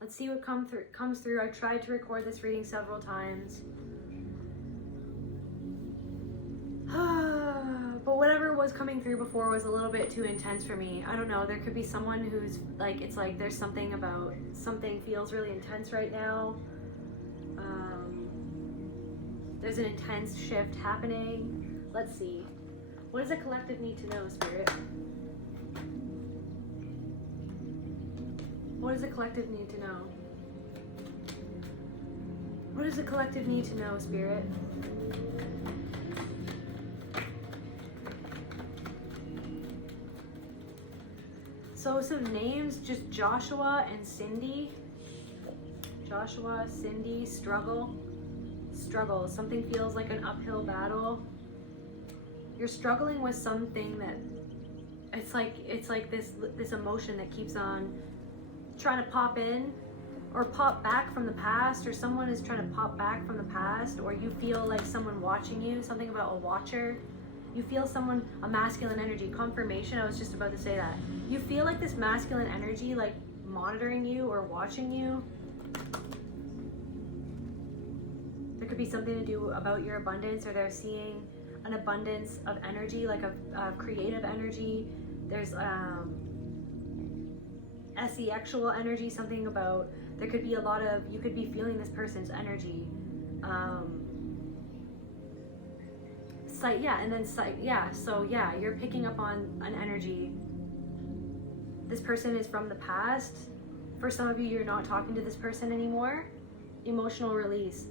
Let's see what comes through. I've tried to record this reading several times. But whatever was coming through before was a little bit too intense for me. I don't know, there could be someone who's like, it's like there's something about, something feels really intense right now. There's an intense shift happening. Let's see. What does the collective need to know, Spirit? What does the collective need to know? What does the collective need to know, Spirit? So some names, just Joshua and Cindy. Joshua, Cindy, struggle. Struggle. Something feels like an uphill battle. You're struggling with something that it's like this emotion that keeps on trying to pop in or pop back from the past, or someone is trying to pop back from the past, or you feel like someone watching you, something about a watcher. You feel someone, a masculine energy, confirmation, I was just about to say that. You feel like this masculine energy like monitoring you or watching you. There could be something to do about your abundance, or they're seeing an abundance of energy, like a creative energy. There's sexual energy, something about, there could be a lot of, you could be feeling this person's energy. Sight, yeah, and then sight, yeah, so yeah, you're picking up on an energy. This person is from the past. For some of you, you're not talking to this person anymore. Emotional release.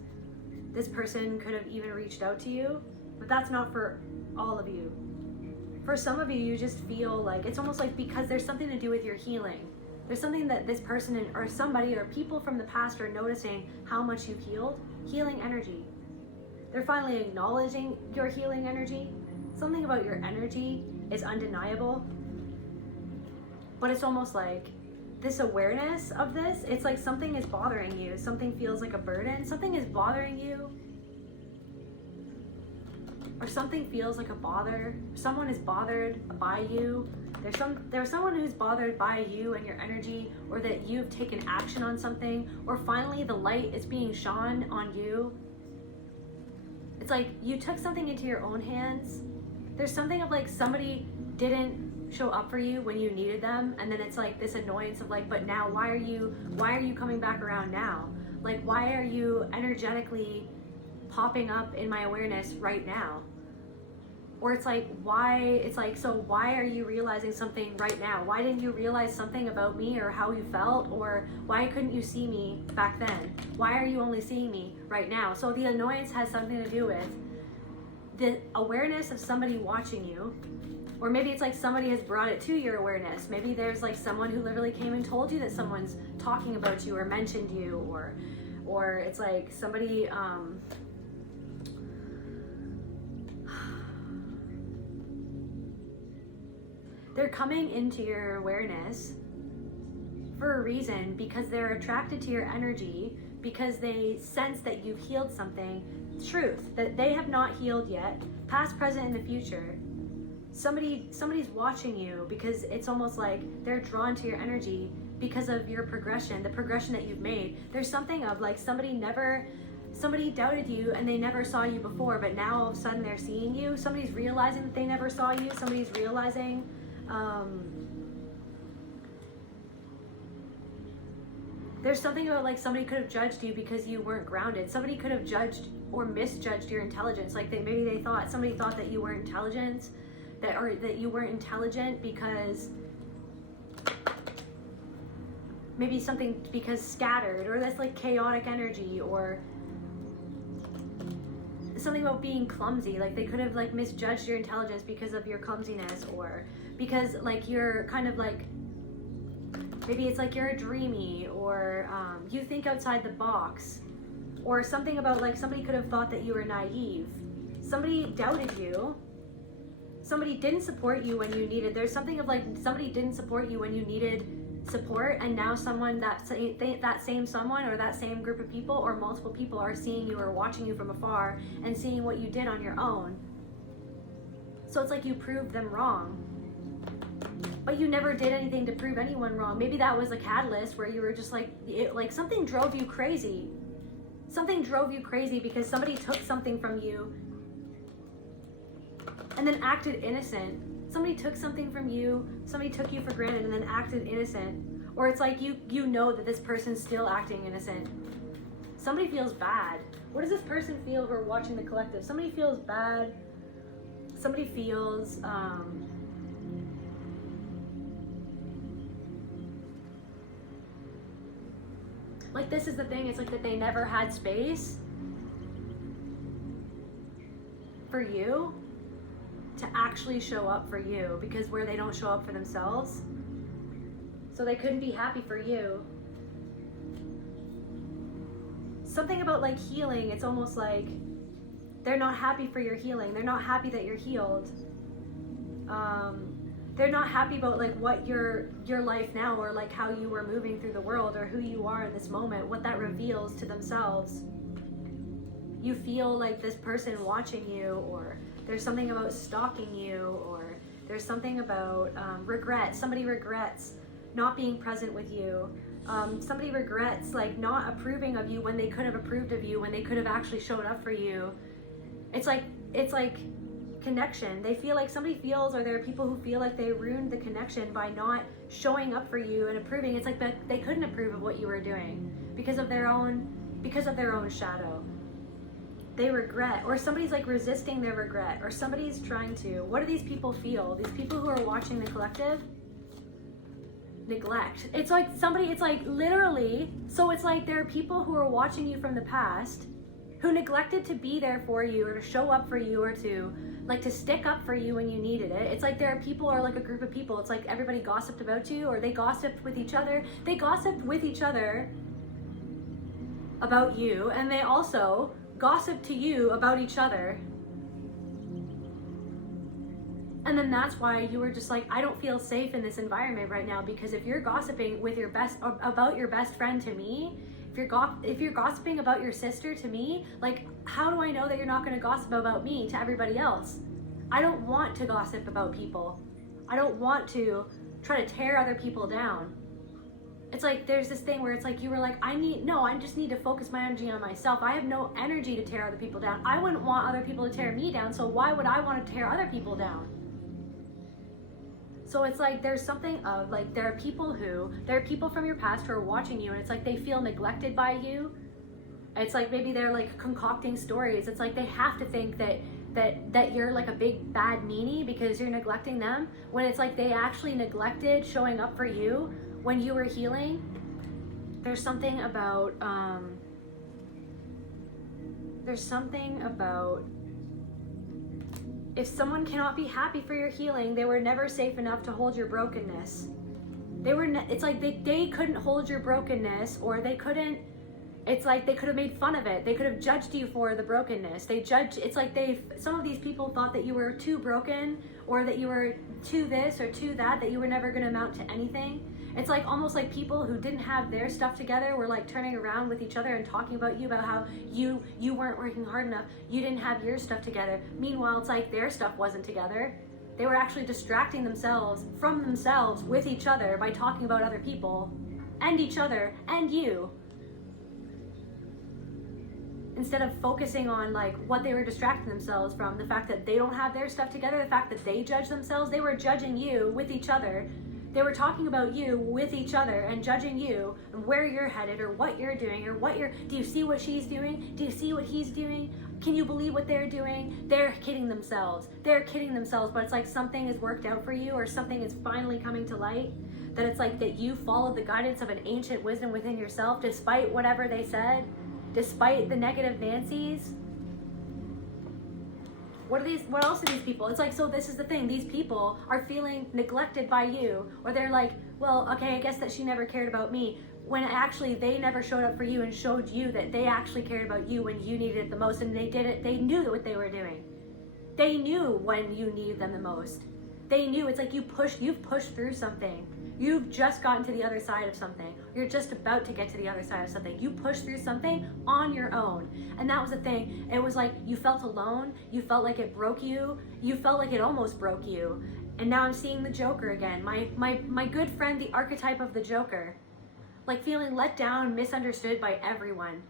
This person could have even reached out to you, but that's not for all of you. For some of you, you just feel like, it's almost like because there's something to do with your healing. There's something that this person or somebody or people from the past are noticing how much you've healed. Healing energy. They're finally acknowledging your healing energy. Something about your energy is undeniable. But it's almost like this awareness of this, it's like something is bothering you. Something feels like a burden. Something is bothering you. Or something feels like a bother. Someone is bothered by you. There's someone who's bothered by you and your energy, or that you've taken action on something, or finally the light is being shone on you. It's like you took something into your own hands. There's something of like somebody didn't show up for you when you needed them, and then it's like this annoyance of like, but now why are you coming back around now? Like, why are you energetically popping up in my awareness right now? Or it's like, so why are you realizing something right now? Why didn't you realize something about me or how you felt? Or why couldn't you see me back then? Why are you only seeing me right now? So the annoyance has something to do with the awareness of somebody watching you. Or maybe it's like somebody has brought it to your awareness. Maybe there's like someone who literally came and told you that someone's talking about you or mentioned you, or it's like somebody, they're coming into your awareness for a reason, because they're attracted to your energy, because they sense that you've healed something, truth that they have not healed yet, past, present, and the future. Somebody's watching you, because it's almost like they're drawn to your energy because of your progression, the progression that you've made. There's something of like somebody doubted you and they never saw you before, but now all of a sudden they're seeing you. Somebody's realizing that they never saw you. Somebody's realizing there's something about like somebody could have judged you because you weren't grounded. Somebody could have judged or misjudged your intelligence. Like somebody thought that you weren't intelligent, that you weren't intelligent because maybe something, because scattered, or that's like chaotic energy, or something about being clumsy. Like they could have like misjudged your intelligence because of your clumsiness, or because like you're kind of like, maybe it's like you're dreamy, or you think outside the box, or something about like somebody could have thought that you were naive. Somebody doubted you. Somebody didn't support you when you needed. There's something of like somebody didn't support you when you needed support, and now someone that same someone or that same group of people or multiple people are seeing you or watching you from afar and seeing what you did on your own. So it's like you proved them wrong. but you never did anything to prove anyone wrong. Maybe that was a catalyst where you were just like, something drove you crazy. Something drove you crazy because somebody took something from you and then acted innocent. Somebody took something from you, somebody took you for granted and then acted innocent. Or it's like you know that this person's still acting innocent. Somebody feels bad. What does this person feel who are watching the collective? Somebody feels bad. Somebody feels like this is the thing, it's like that they never had space for you to actually show up for you, because where they don't show up for themselves, so they couldn't be happy for you. Something about like healing, it's almost like they're not happy for your healing. They're not happy that you're healed. They're not happy about like what your life now, or like how you were moving through the world, or who you are in this moment, what that reveals to themselves. You feel like this person watching you, or there's something about stalking you, or there's something about regret. Somebody regrets not being present with you. Somebody regrets like not approving of you when they could have approved of you, when they could have actually showed up for you. It's like connection. They feel like somebody feels, or there are people who feel like they ruined the connection by not showing up for you and approving. It's like that they couldn't approve of what you were doing because of their own shadow. They regret, or somebody's like resisting their regret, or somebody's trying to. What do these people feel? These people who are watching the collective? Neglect. It's like somebody, it's like literally, so it's like there are people who are watching you from the past who neglected to be there for you, or to show up for you, or to like to stick up for you when you needed it. It's like there are people, or like a group of people, it's like everybody gossiped about you, or they gossiped with each other. They gossiped with each other about you, and they also gossiped to you about each other. And then that's why you were just like, I don't feel safe in this environment right now, because if you're gossiping with about your best friend to me, if you're gossiping about your sister to me, like, how do I know that you're not going to gossip about me to everybody else? I don't want to gossip about people. I don't want to try to tear other people down. It's like there's this thing where it's like you were like, I just need to focus my energy on myself. I have no energy to tear other people down. I wouldn't want other people to tear me down, so why would I want to tear other people down? So it's like there's something of like there are people from your past who are watching you, and it's like they feel neglected by you. It's like maybe they're like concocting stories. It's like they have to think that you're like a big bad meanie because you're neglecting them, when it's like they actually neglected showing up for you when you were healing. There's something about if someone cannot be happy for your healing, they were never safe enough to hold your brokenness. It's like they couldn't hold your brokenness, or it's like they could have made fun of it. They could have judged you for the brokenness. It's like some of these people thought that you were too broken, or that you were too this or too that you were never going to amount to anything. It's like almost like people who didn't have their stuff together were like turning around with each other and talking about you, about how you weren't working hard enough, you didn't have your stuff together. Meanwhile, it's like their stuff wasn't together. They were actually distracting themselves from themselves with each other by talking about other people and each other and you, instead of focusing on like what they were distracting themselves from, the fact that they don't have their stuff together, the fact that they judge themselves. They were judging you with each other. They were talking about you with each other and judging you and where you're headed, or what you're doing, or do you see what she's doing? Do you see what he's doing? Can you believe what they're doing? They're kidding themselves. But it's like something is worked out for you, or something is finally coming to light. That it's like that you followed the guidance of an ancient wisdom within yourself, despite whatever they said, despite the negative Nancy's. What else are these people? It's like, so this is the thing, these people are feeling neglected by you, or they're like, well, okay, I guess that she never cared about me, when actually they never showed up for you and showed you that they actually cared about you when you needed it the most, and they knew what they were doing. They knew when you needed them the most. They knew. It's like you've pushed through something. You've just gotten to the other side of something. You're just about to get to the other side of something. You pushed through something on your own. And that was the thing. It was like you felt alone. You felt like it broke you. You felt like it almost broke you. And now I'm seeing the Joker again. My good friend, the archetype of the Joker. Like feeling let down, misunderstood by everyone.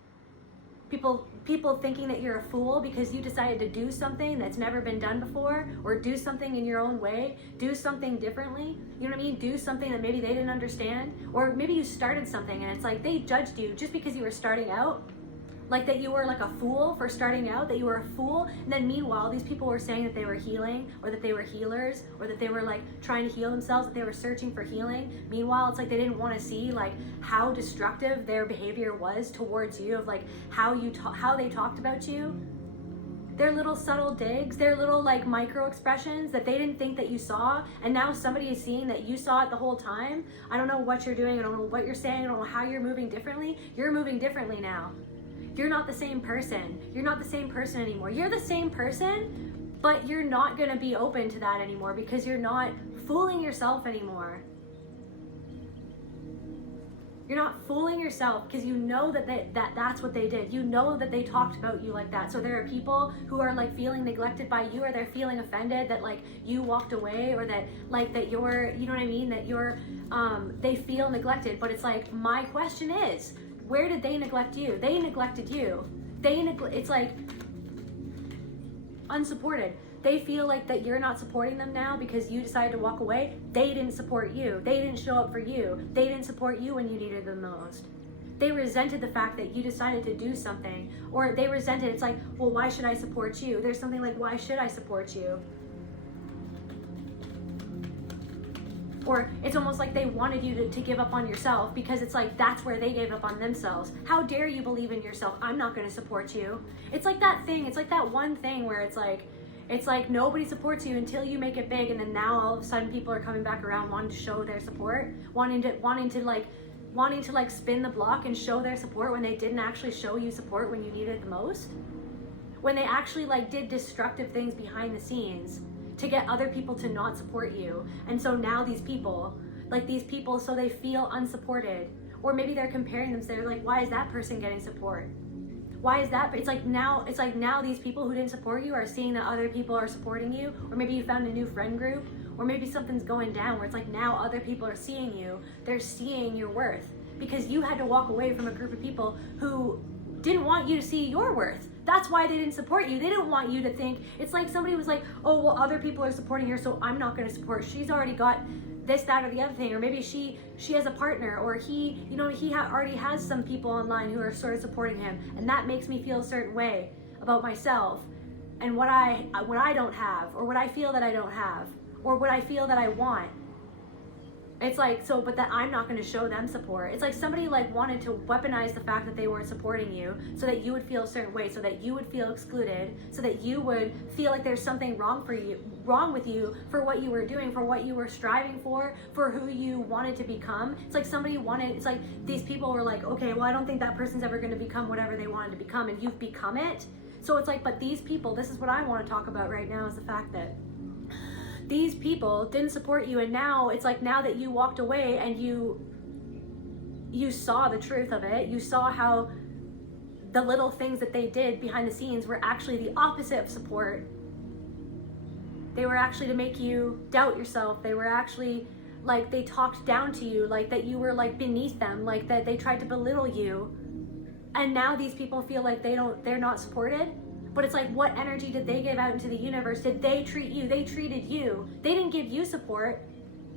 People thinking that you're a fool because you decided to do something that's never been done before, or do something in your own way, do something differently, you know what I mean? Do something that maybe they didn't understand, or maybe you started something and it's like they judged you just because you were starting out, like that you were like a fool for starting out, that you were a fool, and then meanwhile these people were saying that they were healing, or that they were healers, or that they were like trying to heal themselves, that they were searching for healing. Meanwhile, it's like they didn't want to see like how destructive their behavior was towards you, of like how they talked about you. Their little subtle digs, their little like micro expressions that they didn't think that you saw, and now somebody is seeing that you saw it the whole time. I don't know what you're doing, I don't know what you're saying, I don't know how you're moving differently. You're moving differently now. You're not the same person. You're not the same person anymore. You're the same person, but you're not going to be open to that anymore because you're not fooling yourself anymore. You're not fooling yourself because you know that's what they did. You know that they talked about you like that. So there are people who are like feeling neglected by you, or they're feeling offended that like you walked away, or that like that you're, you know what I mean, that you're they feel neglected. But it's like, my question is, where did they neglect you? They neglected you. It's like unsupported. They feel like that you're not supporting them now because you decided to walk away. They didn't support you. They didn't show up for you. They didn't support you when you needed them the most. They resented the fact that you decided to do something, or they resented, it's like, well, why should I support you? There's something like, why should I support you? Or it's almost like they wanted you to give up on yourself, because it's like that's where they gave up on themselves. How dare you believe in yourself? I'm not going to support you. It's like that thing. It's like that one thing where it's like nobody supports you until you make it big, and then now all of a sudden people are coming back around wanting to show their support, wanting to like spin the block and show their support when they didn't actually show you support when you needed it the most. When they actually like did destructive things behind the scenes to get other people to not support you. And so now these people, so they feel unsupported. Or maybe they're comparing them, so they're like, why is that person getting support? Why is that? It's like now these people who didn't support you are seeing that other people are supporting you, or maybe you found a new friend group, or maybe something's going down where it's like now other people are seeing you, they're seeing your worth, because you had to walk away from a group of people who didn't want you to see your worth. That's why they didn't support you. They didn't want you to think, it's like somebody was like, oh, well, other people are supporting her, so I'm not going to support. She's already got this, that, or the other thing. Or maybe she has a partner, or he already has some people online who are sort of supporting him, and that makes me feel a certain way about myself and what I don't have, or what I feel that I don't have, or what I feel that I want. It's like, so, but that I'm not going to show them support. It's like somebody like wanted to weaponize the fact that they weren't supporting you so that you would feel a certain way, so that you would feel excluded, so that you would feel like there's something wrong with you for what you were doing, for what you were striving for who you wanted to become. It's like it's like these people were like, okay, well, I don't think that person's ever going to become whatever they wanted to become, and you've become it. So it's like, but these people, this is what I want to talk about right now, is the fact that these people didn't support you, and now it's like, now that you walked away and you saw the truth of it, you saw how the little things that they did behind the scenes were actually the opposite of support. They were actually to make you doubt yourself. They were actually like, they talked down to you, like that you were like beneath them, like that they tried to belittle you. And now these people feel like they're not supported. But it's like, what energy did they give out into the universe? Did they treat you? They treated you. They didn't give you support,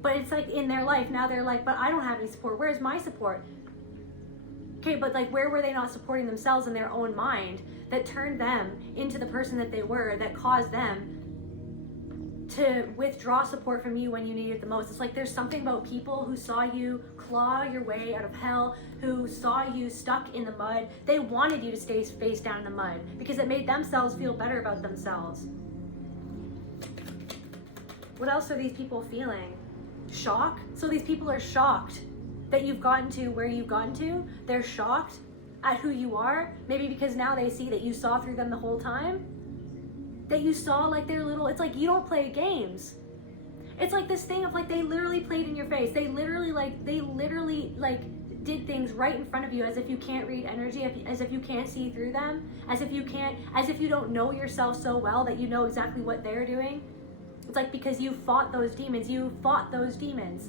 but it's like in their life, now they're like, but I don't have any support. Where's my support? Okay, but like, where were they not supporting themselves in their own mind that turned them into the person that they were, that caused them to withdraw support from you when you needed it the most? It's like, there's something about people who saw you claw your way out of hell, who saw you stuck in the mud. They wanted you to stay face down in the mud because it made themselves feel better about themselves. What else are these people feeling? Shock? So these people are shocked that you've gotten to where you've gotten to. They're shocked at who you are, maybe because now they see that you saw through them the whole time. That you saw like their little, it's like, you don't play games. It's like this thing of like, they literally played in your face. They literally did things right in front of you, as if you can't read energy, as if you can't see through them, as if you don't know yourself so well that you know exactly what they're doing. It's like because you fought those demons. You fought those demons.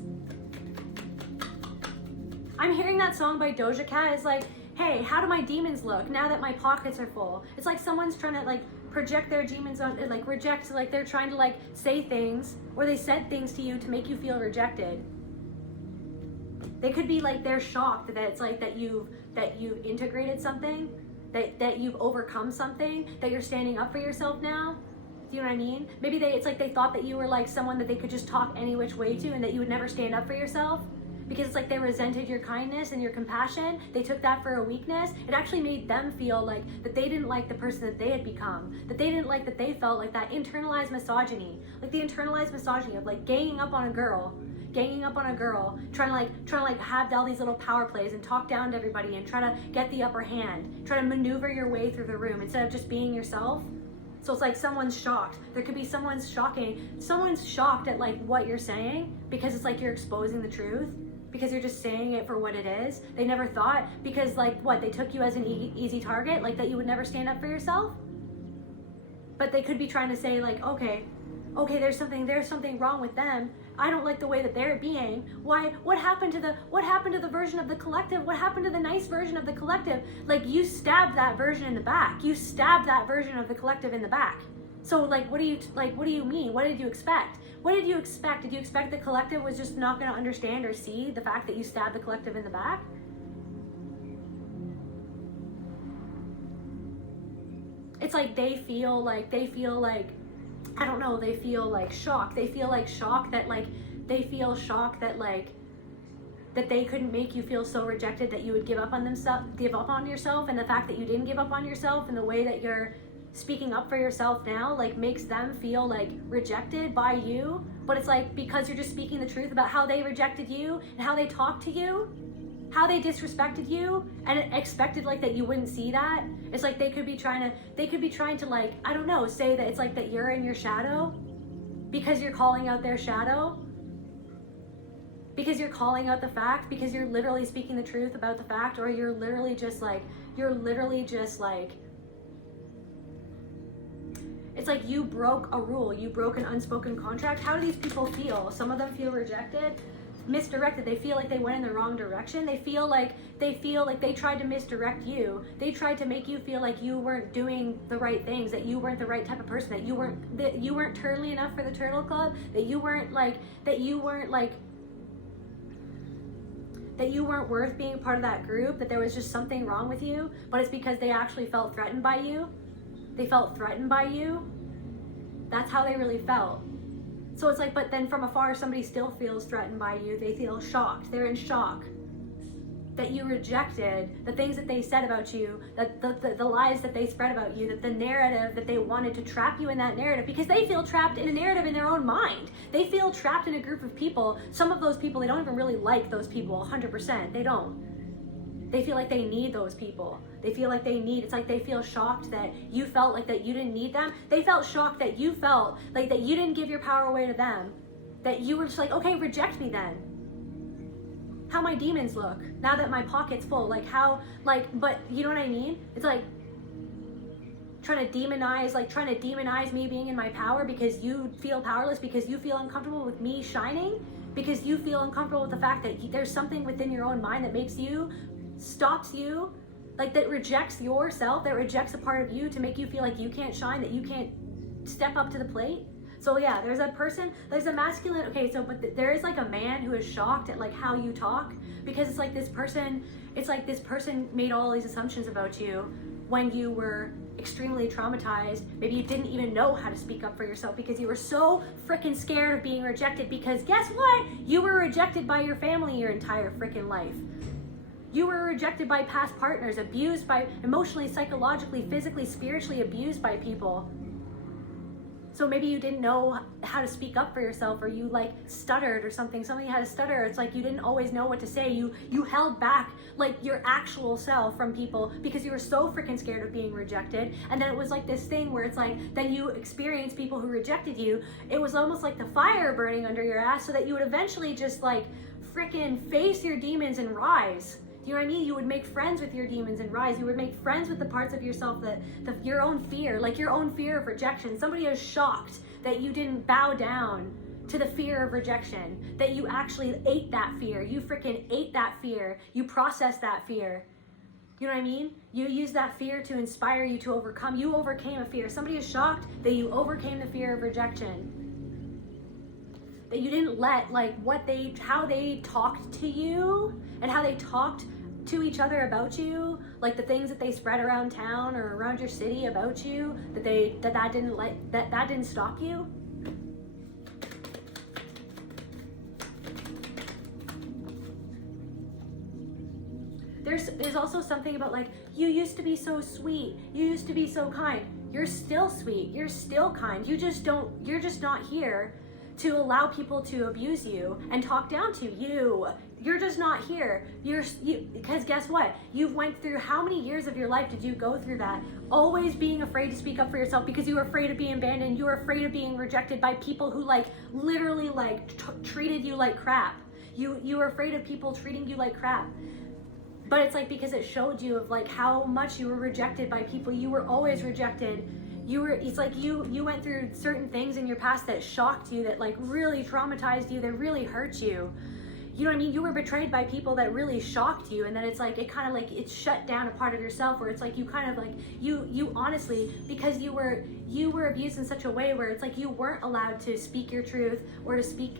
I'm hearing that song by Doja Cat is like, hey, how do my demons look now that my pockets are full? It's like someone's trying to like project their demons on, like reject, like they're trying to like say things, or they said things to you to make you feel rejected. They could be like, they're shocked that it's like that you've integrated something, that you've overcome something, that you're standing up for yourself now. Do you know what I mean? Maybe it's like they thought that you were like someone that they could just talk any which way to, and that you would never stand up for yourself. Because it's like they resented your kindness and your compassion. They took that for a weakness. It actually made them feel like that they didn't like the person that they had become. That they didn't like that they felt like that internalized misogyny. Like the internalized misogyny of like ganging up on a girl, trying to have all these little power plays and talk down to everybody and try to get the upper hand, try to maneuver your way through the room instead of just being yourself. So it's like someone's shocked. There could be someone's shocked at like what you're saying, because it's like you're exposing the truth, because you're just saying it for what it is. They never thought, because like what, they took you as an easy target, like that you would never stand up for yourself. But they could be trying to say like, okay, there's something wrong with them. I don't like the way that they're being. Why? What happened to the version of the collective? What happened to the nice version of the collective? Like you stabbed that version in the back. You stabbed that version of the collective in the back. So like, what do you mean? What did you expect? What did you expect? Did you expect the collective was just not going to understand or see the fact that you stabbed the collective in the back? It's like they feel like I don't know, they feel like shocked. They feel like shocked that that they couldn't make you feel so rejected that you would give up on yourself, and the fact that you didn't give up on yourself and the way that you're speaking up for yourself now like makes them feel like rejected by you. But it's like because you're just speaking the truth about how they rejected you and how they talked to you, how they disrespected you, and expected like that you wouldn't see that. It's like they could be trying to like, I don't know, say that it's like that you're in your shadow because you're calling out their shadow, because you're calling out the fact, because you're literally speaking the truth about the fact, or you're literally just like it's like you broke a rule, you broke an unspoken contract. How do these people feel? Some of them feel rejected, misdirected. They feel like they went in the wrong direction. They feel like they tried to misdirect you. They tried to make you feel like you weren't doing the right things, that you weren't the right type of person, that you weren't turtly enough for the turtle club, that you weren't worth being a part of that group, that there was just something wrong with you. But it's because they actually felt threatened by you. They felt threatened by you. That's how they really felt. So it's like, but then from afar, somebody still feels threatened by you. They feel shocked. They're in shock that you rejected the things that they said about you, that the lies that they spread about you, that the narrative that they wanted to trap you in that narrative, because they feel trapped in a narrative in their own mind. They feel trapped in a group of people. Some of those people, they don't even really like those people 100%. They don't. They feel like they need those people. They feel like it's like they feel shocked that you felt like that you didn't need them. They felt shocked that you felt like that you didn't give your power away to them. That you were just like, okay, reject me then. How my demons look now that my pocket's full. Like how, like, but you know what I mean? It's like trying to demonize me being in my power because you feel powerless, because you feel uncomfortable with me shining, because you feel uncomfortable with the fact that there's something within your own mind that stops you, like that rejects yourself, that rejects a part of you to make you feel like you can't shine, that you can't step up to the plate. So yeah, there's a masculine, okay, so but there is like a man who is shocked at like how you talk, because it's like this person made all these assumptions about you when you were extremely traumatized. Maybe you didn't even know how to speak up for yourself because you were so freaking scared of being rejected, because guess what? You were rejected by your family your entire freaking life. You were rejected by past partners, abused by emotionally, psychologically, physically, spiritually abused by people. So maybe you didn't know how to speak up for yourself, or you like stuttered or something. Somebody had a stutter. It's like you didn't always know what to say. You held back like your actual self from people because you were so freaking scared of being rejected. And then it was like this thing where it's like, then you experienced people who rejected you. It was almost like the fire burning under your ass, so that you would eventually just like freaking face your demons and rise. Do you know what I mean? You would make friends with your demons and rise. You would make friends with the parts of yourself that your own fear, like your own fear of rejection. Somebody is shocked that you didn't bow down to the fear of rejection, that you actually ate that fear. You freaking ate that fear. You processed that fear. You know what I mean? You used that fear to inspire you to overcome. You overcame a fear. Somebody is shocked that you overcame the fear of rejection. That you didn't let like how they talked to you and how they talked to each other about you, like the things that they spread around town or around your city about you, that didn't stop you. There's also something about like, you used to be so sweet, you used to be so kind. You're still sweet, you're still kind. You're just not here to allow people to abuse you and talk down to you. You're just not here. Because guess what? You've went through, how many years of your life did you go through that? Always being afraid to speak up for yourself because you were afraid of being abandoned. You were afraid of being rejected by people who like literally like treated you like crap. You were afraid of people treating you like crap. But it's like because it showed you of like how much you were rejected by people. You were always rejected. It's like you went through certain things in your past that shocked you, that like really traumatized you, that really hurt you. You know what I mean? You were betrayed by people that really shocked you, and then it's like it kind of like it shut down a part of yourself where it's like you kind of like you honestly, because you were abused in such a way where it's like you weren't allowed to speak your truth or to speak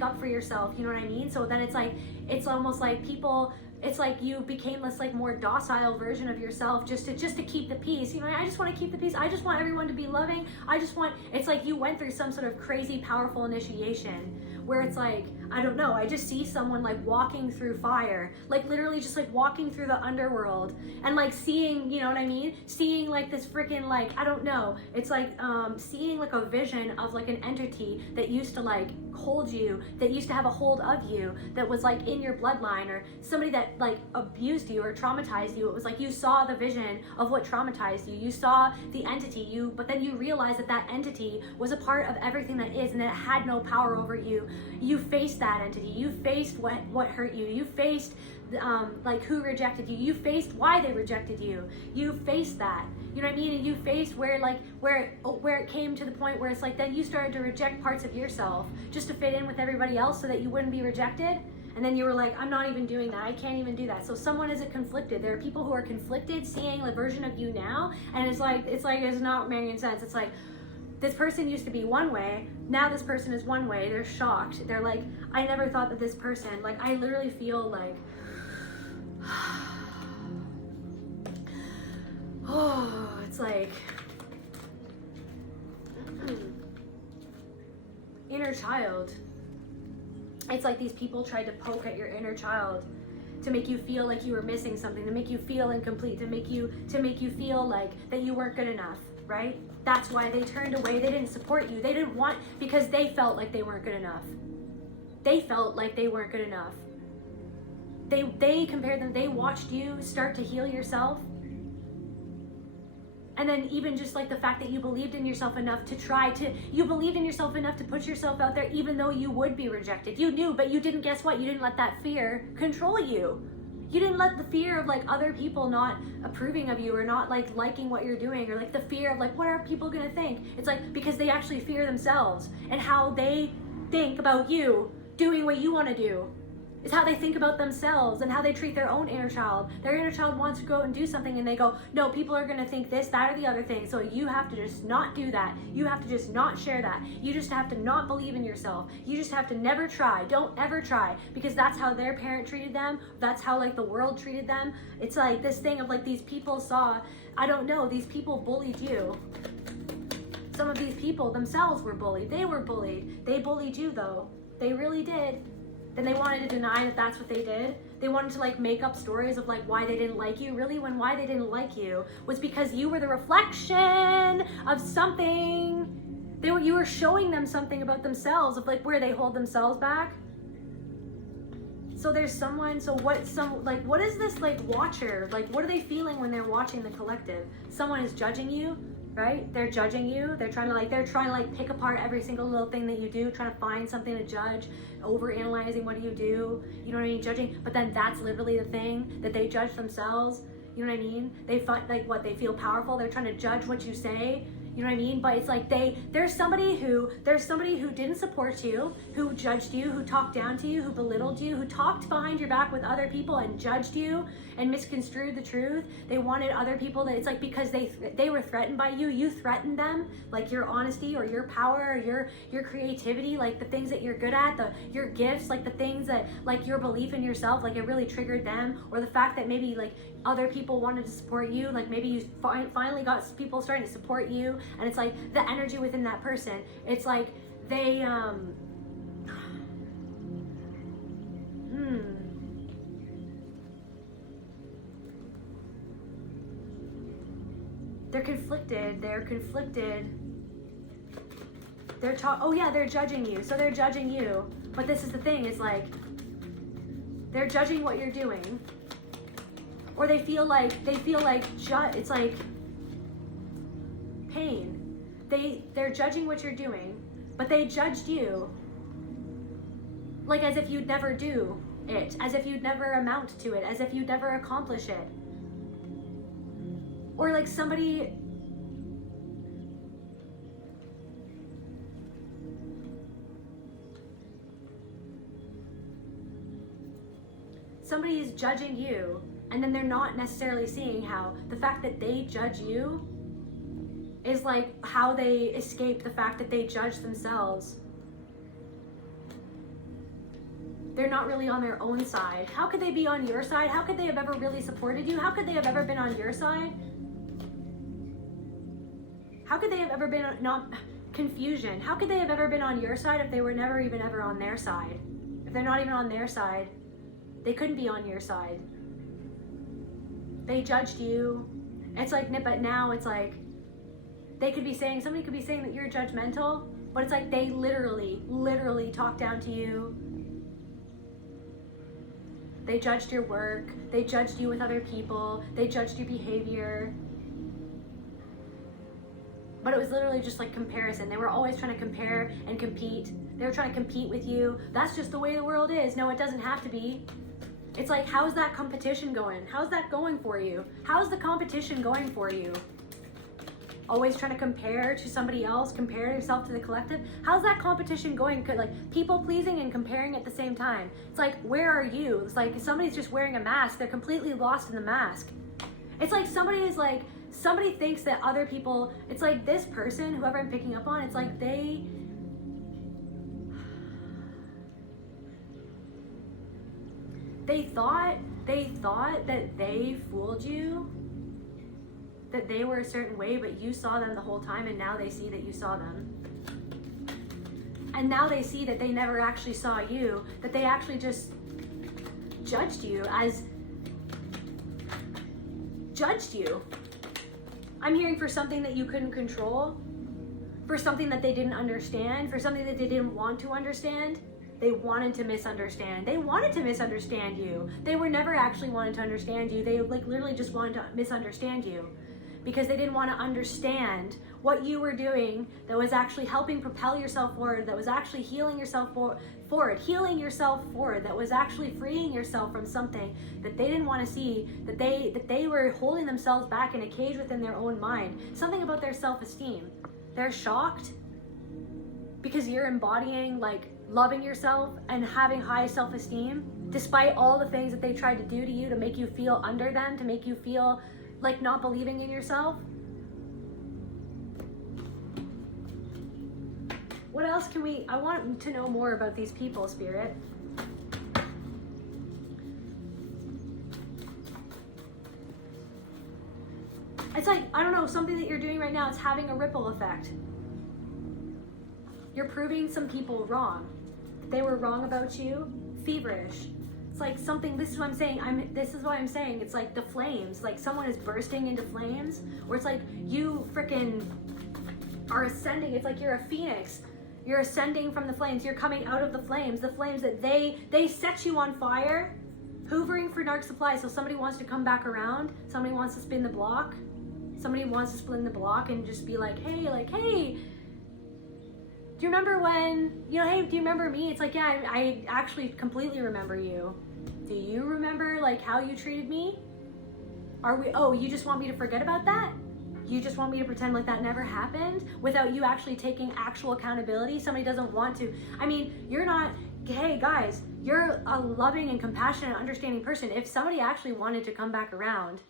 up for yourself. You know what I mean? So then it's like it's almost like people. It's like you became this like more docile version of yourself just to keep the peace. You know, I just want to keep the peace. I just want everyone to be loving. It's like you went through some sort of crazy powerful initiation where it's like, I don't know, I just see someone like walking through fire, like literally just like walking through the underworld and like seeing, you know what I mean? Seeing like this freaking like, I don't know, it's like seeing like a vision of like an entity that used to like hold you, that used to have a hold of you, that was like in your bloodline, or somebody that like abused you or traumatized you. It was like you saw the vision of what traumatized you. You saw the entity, but then you realized that entity was a part of everything that is, and that it had no power over you. You faced that entity. You faced what hurt you. You faced like who rejected you. You faced why they rejected you. You faced that. You know what I mean? And you faced where it came to the point where it's like then you started to reject parts of yourself just to fit in with everybody else so that you wouldn't be rejected. And then you were like, I'm not even doing that. I can't even do that. So someone is conflicted. There are people who are conflicted, seeing the version of you now, and it's not making sense. It's like, this person used to be one way, now this person is one way. They're shocked. They're like, I never thought that this person, like, I literally feel like, oh, it's like, inner child. It's like these people tried to poke at your inner child to make you feel like you were missing something, to make you feel incomplete, to make you feel like that you weren't good enough, right? That's why they turned away. They didn't support you. They didn't want, because they felt like they weren't good enough. They felt like they weren't good enough. They compared them. They watched you start to heal yourself. And then even just like the fact that you believed in yourself enough you believed in yourself enough to put yourself out there even though you would be rejected. You knew, but you didn't, guess what? You didn't let that fear control you. You didn't let the fear of like other people not approving of you or not like liking what you're doing, or like the fear of like, what are people gonna think? It's like, because they actually fear themselves and how they think about you doing what you wanna do. It's how they think about themselves and how they treat their own inner child. Their inner child wants to go and do something and they go, no, people are gonna think this, that, or the other thing. So you have to just not do that. You have to just not share that. You just have to not believe in yourself. You just have to never try. Don't ever try, because that's how their parent treated them. That's how like the world treated them. It's like this thing of like these people saw, I don't know, these people bullied you. Some of these people themselves were bullied. They were bullied. They bullied you though. They really did. Then they wanted to deny that that's what they did. They wanted to like make up stories of like why they didn't like you, really, when why they didn't like you was because you were the reflection of something. You were showing them something about themselves, of like where they hold themselves back. So there's someone, what is this like watcher? Like what are they feeling when they're watching the collective? Someone is judging you, right? They're judging you. They're trying to pick apart every single little thing that you do, trying to find something to judge, over analyzing what you do, you know what I mean, judging. But then that's literally the thing that they judge themselves, you know what I mean? They find, like, what, they feel powerful, they're trying to judge what you say, you know what I mean? But it's like there's somebody who didn't support you, who judged you, who talked down to you, who belittled you, who talked behind your back with other people and judged you and misconstrued the truth. They wanted other people it's like, because they were threatened by you, you threatened them, like your honesty or your power or your creativity, like the things that you're good at, your gifts, like the things that, like your belief in yourself, like it really triggered them, or the fact that maybe like other people wanted to support you, like maybe you finally got people starting to support you, and it's like the energy within that person, it's like they they're conflicted, they're judging you, so they're judging you, but this is the thing, it's like they're judging what you're doing, or they feel like it's like pain. They're judging what you're doing, but they judged you like as if you'd never do it, as if you'd never amount to it, as if you'd never accomplish it. Or like somebody is judging you, and then they're not necessarily seeing how the fact that they judge you is like how they escape the fact that they judge themselves. They're not really on their own side. How could they be on your side? How could they have ever really supported you? How could they have ever been on your side? How could they have ever been not confusion? How could they have ever been on your side if they were never even ever on their side? If they're not even on their side, they couldn't be on your side. They judged you. It's like, but now it's like, somebody could be saying that you're judgmental, but it's like they literally talked down to you. They judged your work. They judged you with other people. They judged your behavior. But it was literally just like comparison. They were always trying to compare and compete. They were trying to compete with you. That's just the way the world is. No, it doesn't have to be. It's like, how's that competition going? How's that going for you? How's the competition going for you? Always trying to compare to somebody else, compare yourself to the collective. How's that competition going? Like people pleasing and comparing at the same time. It's like, where are you? It's like somebody's just wearing a mask. They're completely lost in the mask. It's like somebody thinks that other people, it's like this person, whoever I'm picking up on, it's like they thought that they fooled you, that they were a certain way, but you saw them the whole time, and now they see that you saw them. And now they see that they never actually saw you, that they actually just judged you. I'm hearing for something that you couldn't control, for something that they didn't understand, for something that they didn't want to understand. They wanted to misunderstand. They wanted to misunderstand you. They were never actually wanting to understand you. They like literally just wanted to misunderstand you because they didn't want to understand what you were doing that was actually helping propel yourself forward, that was actually healing yourself forward, that was actually freeing yourself from something that they didn't want to see, that they were holding themselves back in a cage within their own mind. Something about their self-esteem. They're shocked because you're embodying like loving yourself and having high self-esteem, despite all the things that they tried to do to you to make you feel under them, to make you feel like not believing in yourself. What else I want to know more about these people, Spirit. It's like, I don't know, something that you're doing right now is having a ripple effect. You're proving some people wrong. They were wrong about you. Feverish. It's like something, this is what I'm saying. It's like the flames, like someone is bursting into flames, or it's like you freaking are ascending. It's like you're a phoenix. You're ascending from the flames. You're coming out of the flames that they set you on fire, hoovering for dark supply. So somebody wants to come back around. Somebody wants to spin the block. Somebody wants to split in the block and just be like, hey, do you remember when, hey, do you remember me? It's like, yeah, I actually completely remember you. Do you remember like how you treated me? You just want me to forget about that? You just want me to pretend like that never happened without you actually taking actual accountability? Somebody doesn't want to. I mean, you're not, hey guys, you're a loving and compassionate, understanding person. If somebody actually wanted to come back around,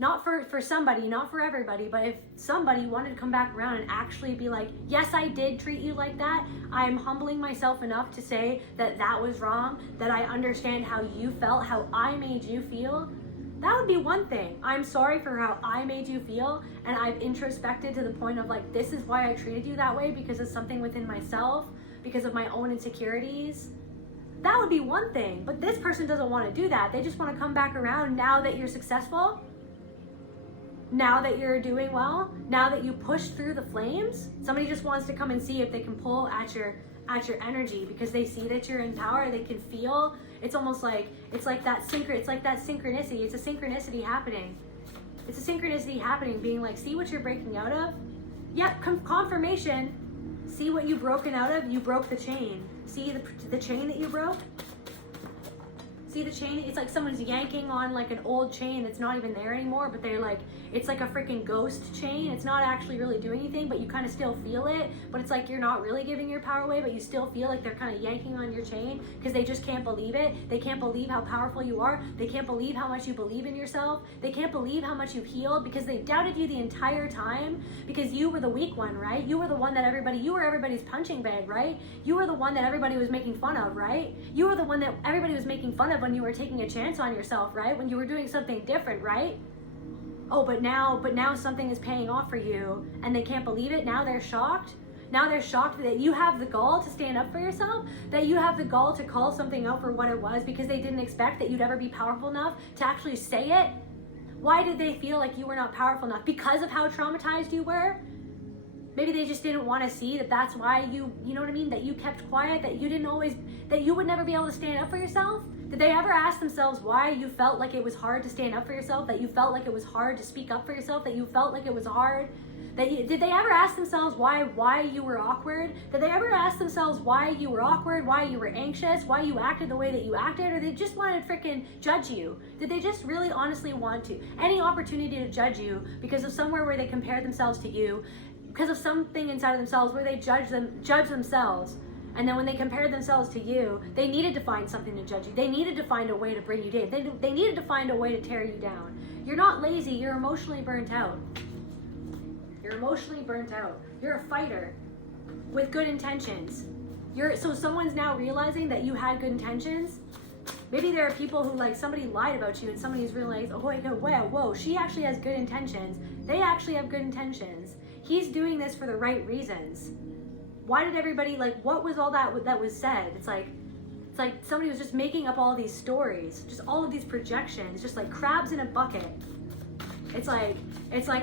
not for somebody, not for everybody, but if somebody wanted to come back around and actually be like, yes, I did treat you like that. I'm humbling myself enough to say that that was wrong, that I understand how you felt, how I made you feel. That would be one thing. I'm sorry for how I made you feel, and I've introspected to the point of like, this is why I treated you that way, because of something within myself, because of my own insecurities. That would be one thing, but this person doesn't want to do that. They just want to come back around now that you're successful, now that you're doing well, now that you pushed through the flames. Somebody just wants to come and see if they can pull at your energy because they see that you're in power. They can feel. It's almost like it's like that synchronicity. It's a synchronicity happening. It's a synchronicity happening, being like, see what you're breaking out of? Yeah, confirmation. See what you've broken out of? You broke the chain. See the chain that you broke? See the chain? It's like someone's yanking on like an old chain that's not even there anymore, but they're like, it's like a freaking ghost chain. It's not actually really doing anything, but you kind of still feel it. But it's like you're not really giving your power away, but you still feel like they're kind of yanking on your chain because they just can't believe it. They can't believe how powerful you are. They can't believe how much you believe in yourself. They can't believe how much you've healed because they doubted you the entire time because you were the weak one, right? You were the one that you were everybody's punching bag, right? You were the one that everybody was making fun of, right? You were the one that everybody was making fun of when you were taking a chance on yourself, right? When you were doing something different, right? Oh, but now something is paying off for you and they can't believe it. Now they're shocked. Now they're shocked that you have the gall to stand up for yourself, that you have the gall to call something out for what it was because they didn't expect that you'd ever be powerful enough to actually say it. Why did they feel like you were not powerful enough? Because of how traumatized you were? Maybe they just didn't want to see that that's why you know what I mean? That you kept quiet, that you would never be able to stand up for yourself? Did they ever ask themselves why you felt like it was hard to stand up for yourself? That you felt like it was hard to speak up for yourself? That you felt like it was hard? Did they ever ask themselves why you were awkward? Did they ever ask themselves why you were awkward, why you were anxious, why you acted the way that you acted? Or they just wanted to freaking judge you? Did they just really honestly want to? Any opportunity to judge you because of somewhere where they compared themselves to you, because of something inside of themselves where they judge themselves. And then when they compared themselves to you, they needed to find something to judge you. They needed to find a way to bring you down. They needed to find a way to tear you down. You're not lazy, you're emotionally burnt out. You're emotionally burnt out. You're a fighter with good intentions. So someone's now realizing that you had good intentions. Maybe there are people who like somebody lied about you and somebody's realized, oh my God, whoa, she actually has good intentions. They actually have good intentions. He's doing this for the right reasons. Why did everybody, like, what was all that was said? It's like somebody was just making up all these stories, just all of these projections, just like crabs in a bucket. It's like,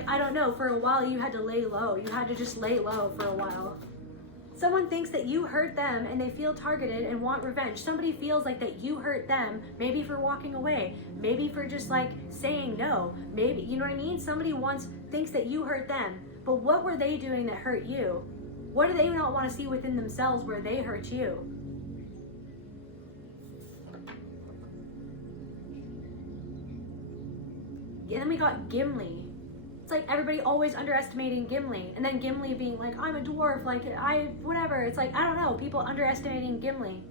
I don't know, for a while you had to lay low. You had to just lay low for a while. Someone thinks that you hurt them and they feel targeted and want revenge. Somebody feels like that you hurt them, maybe for walking away, maybe for just like saying no, maybe, you know what I mean? Somebody thinks that you hurt them, but what were they doing that hurt you? What do they not want to see within themselves where they hurt you? And then we got Gimli. It's like everybody always underestimating Gimli. And then Gimli being like, I'm a dwarf, like, whatever. It's like, I don't know, people underestimating Gimli.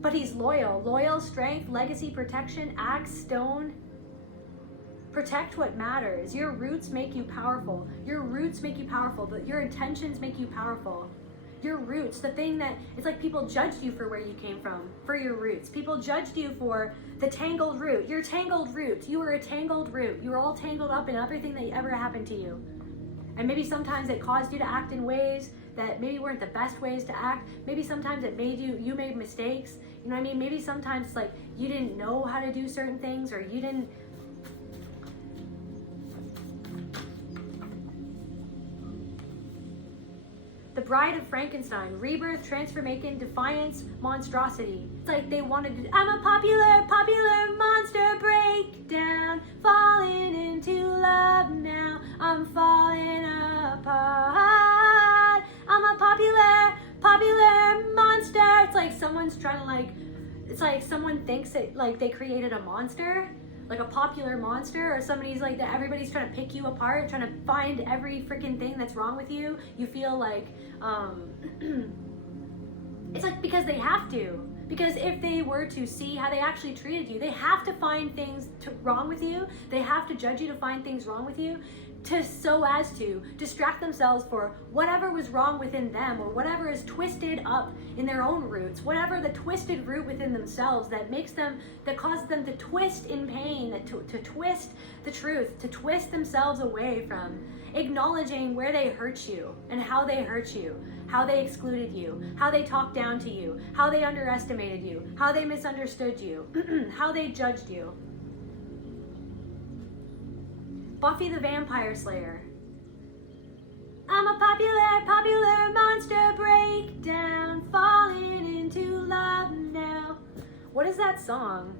But he's loyal. Loyal, strength, legacy, protection, axe, stone. Protect what matters. Your roots make you powerful. Your roots make you powerful, but your intentions make you powerful. Your roots, the thing that, it's like people judged you for where you came from, for your roots. People judged you for the tangled root. Your tangled root. You were a tangled root. You were all tangled up in everything that ever happened to you. And maybe sometimes it caused you to act in ways that maybe weren't the best ways to act. Maybe sometimes it made you made mistakes. You know what I mean? Maybe sometimes it's like you didn't know how to do certain things, or you didn't. The Bride of Frankenstein, rebirth, transformation, defiance, monstrosity. It's like they wanted to, I'm a popular monster breakdown. someone's trying to like, it's like someone thinks that like they created a monster, like a popular monster, or somebody's like that, everybody's trying to pick you apart, trying to find every freaking thing that's wrong with you. You feel like, it's like because they have to. Because if they were to see how they actually treated you, they have to find things wrong with you. They have to judge you to find things wrong with you, so as to distract themselves for whatever was wrong within them, or whatever is twisted up in their own roots, whatever the twisted root within themselves that makes them, that causes them to twist in pain, to twist the truth, to twist themselves away from acknowledging where they hurt you and how they hurt you, how they excluded you, how they talked down to you, how they underestimated you, how they misunderstood you, how they judged you. Buffy the Vampire Slayer. I'm a popular monster breakdown, falling into love now. What is that song?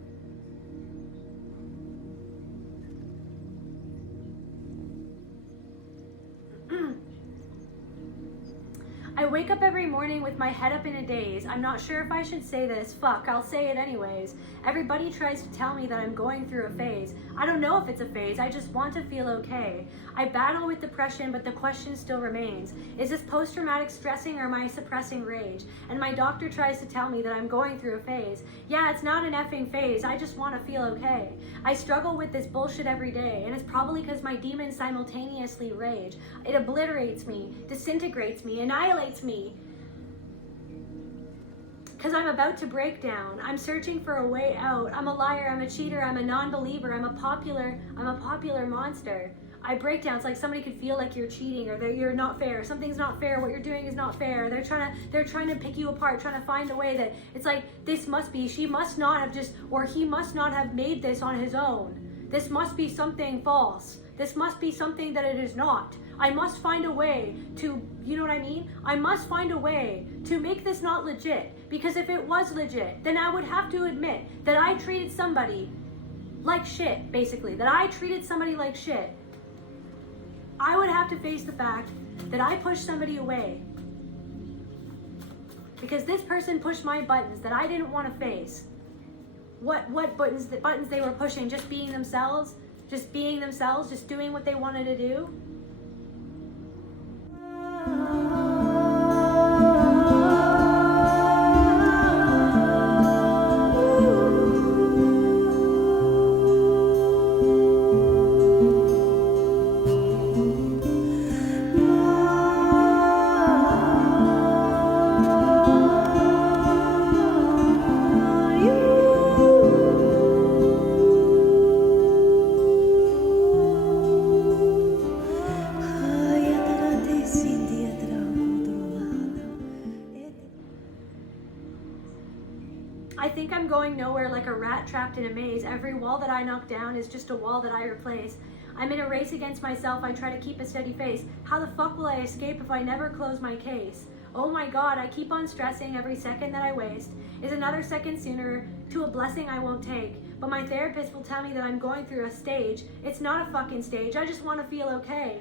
I wake up every morning with my head up in a daze. I'm not sure if I should say this. Fuck, I'll say it anyways. Everybody tries to tell me that I'm going through a phase. I don't know if it's a phase. I just want to feel okay. I battle with depression, but the question still remains. Is this post-traumatic stressing or am I suppressing rage? And my doctor tries to tell me that I'm going through a phase. Yeah, it's not an effing phase. I just want to feel okay. I struggle with this bullshit every day, and it's probably because my demons simultaneously rage. It obliterates me, disintegrates me, annihilates me. Because I'm about to break down. I'm searching for a way out. I'm a liar, I'm a cheater, I'm a non-believer, I'm a popular monster. I break down. It's like somebody could feel like you're cheating, or that you're not fair. Something's not fair. What you're doing is not fair. They're trying to pick you apart, trying to find a way that it's like, this must be, she must not have just, or he must not have made this on his own. This must be something false. This must be something that it is not. I must find a way to, you know what I mean? I must find a way to make this not legit. Because if it was legit, then I would have to admit that I treated somebody like shit, basically. That I treated somebody like shit. I would have to face the fact that I pushed somebody away. Because this person pushed my buttons that I didn't want to face. What buttons? The buttons they were pushing, just being themselves, just doing what they wanted to do. I think I'm going nowhere like a rat trapped in a maze. Every wall that I knock down is just a wall that I replace. I'm in a race against myself. I try to keep a steady face. How the fuck will I escape if I never close my case? Oh my god, I keep on stressing every second that I waste. Is another second sooner to a blessing I won't take. But my therapist will tell me that I'm going through a stage. It's not a fucking stage. I just want to feel okay.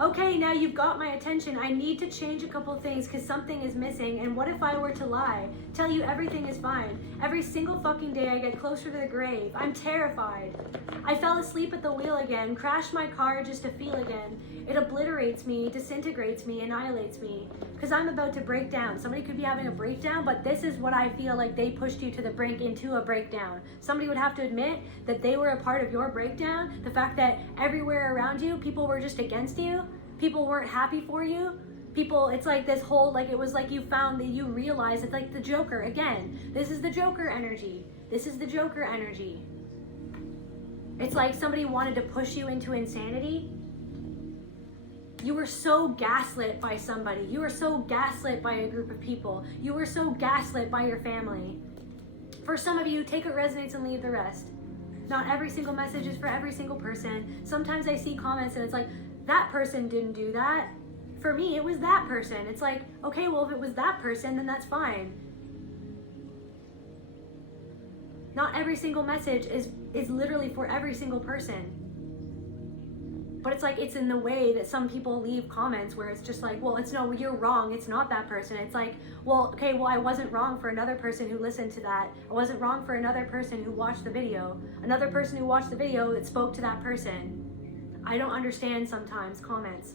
Okay, now you've got my attention. I need to change a couple things because something is missing. And what if I were to lie? Tell you everything is fine. Every single fucking day I get closer to the grave. I'm terrified. I fell asleep at the wheel again, crashed my car just to feel again. It obliterates me, disintegrates me, annihilates me. Because I'm about to break down. Somebody could be having a breakdown, but this is what I feel like they pushed you to the brink into a breakdown. Somebody would have to admit that they were a part of your breakdown. The fact that everywhere around you, people were just against you. People weren't happy for you. People, it's like this whole, like it was like you found that you realized it's like the Joker. Again, this is the Joker energy. This is the Joker energy. It's like somebody wanted to push you into insanity. You were so gaslit by somebody. You were so gaslit by a group of people. You were so gaslit by your family. For some of you, take what resonates and leave the rest. Not every single message is for every single person. Sometimes I see comments and it's like, that person didn't do that. For me, it was that person. It's like, okay, well, if it was that person, then that's fine. Not every single message is literally for every single person. But it's like, it's in the way that some people leave comments where it's just like, well, it's no, you're wrong. It's not that person. It's like, well, okay, well, I wasn't wrong for another person who listened to that. I wasn't wrong for another person who watched the video. Another person who watched the video that spoke to that person. I don't understand sometimes comments.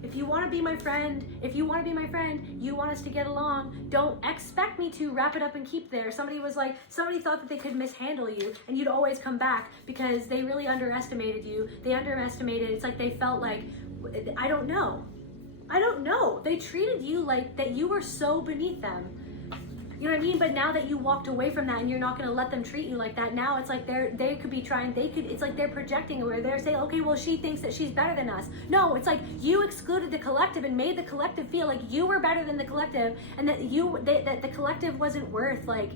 If you want to be my friend, you want us to get along, don't expect me to wrap it up and keep there. Somebody thought that they could mishandle you and you'd always come back because they really underestimated you. It's like they felt like, I don't know. They treated you like that you were so beneath them. You know what I mean? But now that you walked away from that and you're not going to let them treat you like that, now it's like it's like they're projecting where they're saying, okay, well, she thinks that she's better than us. No, it's like you excluded the collective and made the collective feel like you were better than the collective, and that that the collective wasn't worth like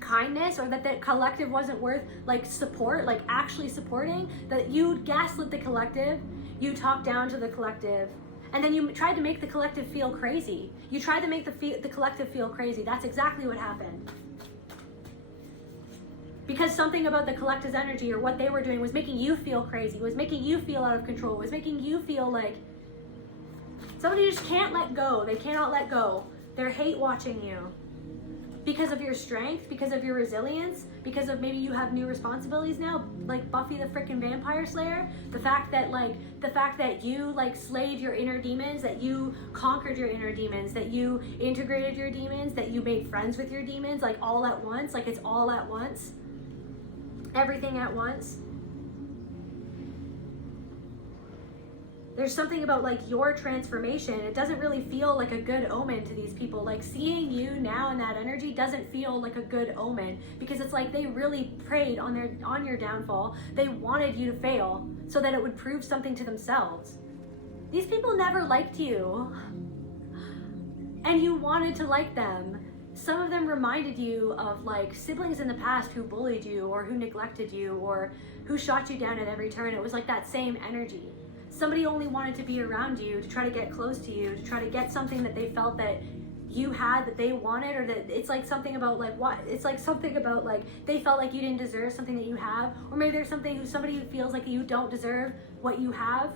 kindness, or that the collective wasn't worth like support, like actually supporting. That you gaslit the collective, you talked down to the collective. And then you tried to make the collective feel crazy. You tried to make the collective feel crazy. That's exactly what happened. Because something about the collective's energy or what they were doing was making you feel crazy, was making you feel out of control, was making you feel like somebody just can't let go. They cannot let go. They're hate watching you. Because of your strength, because of your resilience, because of maybe you have new responsibilities now, like Buffy the frickin' Vampire Slayer. The fact that you like slayed your inner demons, that you conquered your inner demons, that you integrated your demons, that you made friends with your demons, like all at once, like it's all at once. Everything at once. There's something about like your transformation. It doesn't really feel like a good omen to these people. Like seeing you now in that energy doesn't feel like a good omen, because it's like they really preyed on your downfall. They wanted you to fail so that it would prove something to themselves. These people never liked you, and you wanted to like them. Some of them reminded you of like siblings in the past who bullied you or who neglected you or who shot you down at every turn. It was like that same energy. Somebody only wanted to be around you, to try to get close to you, to try to get something that they felt that you had, that they wanted, or that it's like something about like what? It's like something about like they felt like you didn't deserve something that you have, or maybe there's somebody who feels like you don't deserve what you have.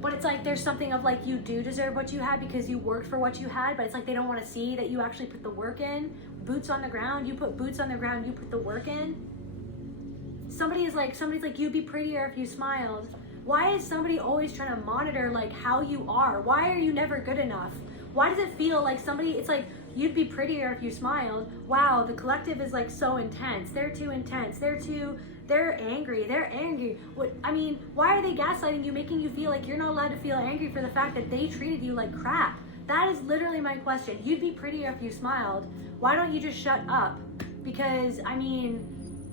But it's like there's something of like you do deserve what you had because you worked for what you had, but it's like they don't want to see that you actually put the work in. Boots on the ground, you put boots on the ground, you put the work in. Somebody's like, you'd be prettier if you smiled. Why is somebody always trying to monitor like how you are? Why are you never good enough? Why does it feel like it's like, you'd be prettier if you smiled. Wow, the collective is like so intense. They're too intense. They're angry. Why are they gaslighting you, making you feel like you're not allowed to feel angry for the fact that they treated you like crap? That is literally my question. You'd be prettier if you smiled. Why don't you just shut up? Because,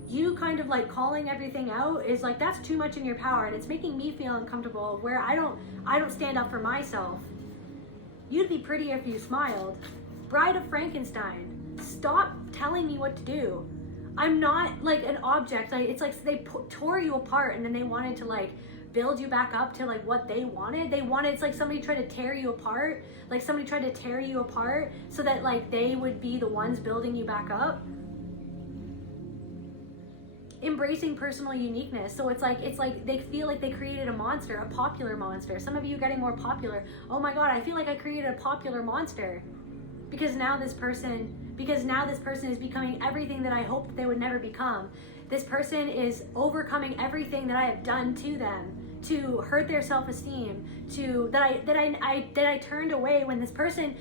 you kind of like calling everything out is like, that's too much in your power, and it's making me feel uncomfortable where I don't stand up for myself. You'd be prettier if you smiled. Bride of Frankenstein, stop telling me what to do. I'm not like an object. Like, it's like they tore you apart and then they wanted to like build you back up to like what they wanted. It's like somebody tried to tear you apart. Like somebody tried to tear you apart so that like they would be the ones building you back up. Embracing personal uniqueness. So it's like they feel like they created a monster, a popular monster. Some of you getting more popular. Oh my God, I feel like I created a popular monster because now this person is becoming everything that I hoped that they would never become. This person is overcoming everything that I have done to them to hurt their self-esteem, that I turned away when this person,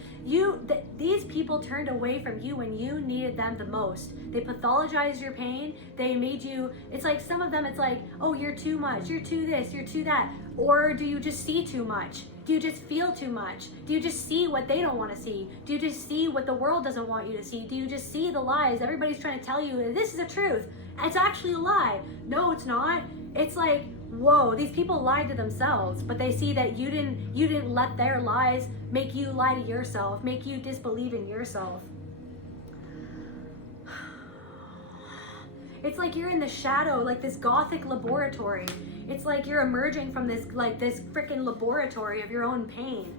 these people turned away from you when you needed them the most. They pathologized your pain. They made you, it's like some of them, it's like, oh, you're too much, you're too this, you're too that. Or do you just see too much? Do you just feel too much? Do you just see what they don't want to see? Do you just see what the world doesn't want you to see? Do you just see the lies? Everybody's trying to tell you this is the truth. It's actually a lie. No, it's not. It's like, whoa, these people lied to themselves, but they see that you didn't let their lies make you lie to yourself, make you disbelieve in yourself. It's like you're in the shadow, like this gothic laboratory. It's like you're emerging from this freaking laboratory of your own pain.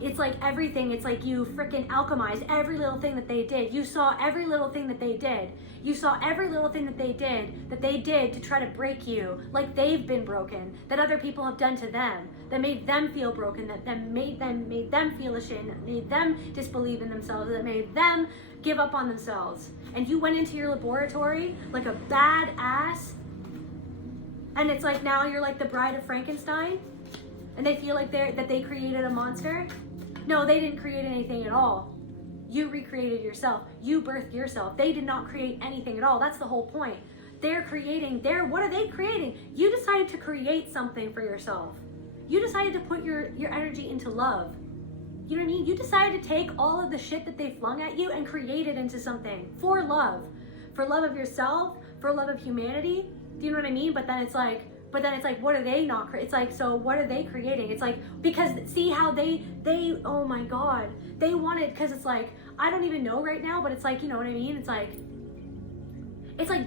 it's like everything, it's like you freaking alchemized every little thing that they did. You saw every little thing that they did. You saw every little thing that they did to try to break you, like they've been broken, that other people have done to them, that made them feel broken, that made them feel ashamed, that made them disbelieve in themselves, that made them give up on themselves. And you went into your laboratory like a badass, and it's like now you're like the bride of Frankenstein, and they feel like they created a monster. No, they didn't create anything at all. You recreated yourself. You birthed yourself. They did not create anything at all. That's the whole point. What are they creating? You decided to create something for yourself. You decided to put your energy into love. You know what I mean? You decided to take all of the shit that they flung at you and create it into something for love of yourself, for love of humanity. Do you know what I mean? But then it's like, what are they not? It's like, so what are they creating? It's like, because see how they, oh my God, they wanted, because it's like, I don't even know right now, but it's like, you know what I mean? It's like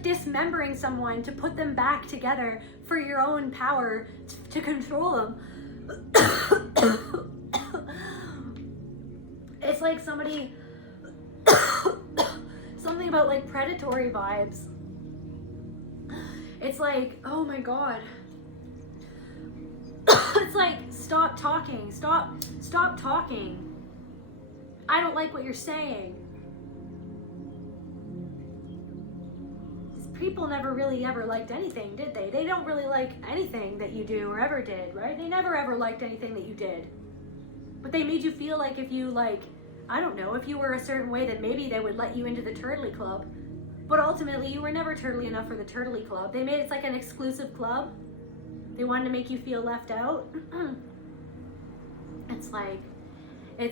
dismembering someone to put them back together for your own power to control them. It's like something about like predatory vibes. It's like, oh my God. It's like, stop talking. Stop talking. I don't like what you're saying. People never really ever liked anything, did they? They don't really like anything that you do or ever did, right? They never ever liked anything that you did. But they made you feel like if you like, I don't know, if you were a certain way, then maybe they would let you into the Turtley Club. But ultimately, you were never turtly enough for the Turtley Club. They made it like an exclusive club. They wanted to make you feel left out. It's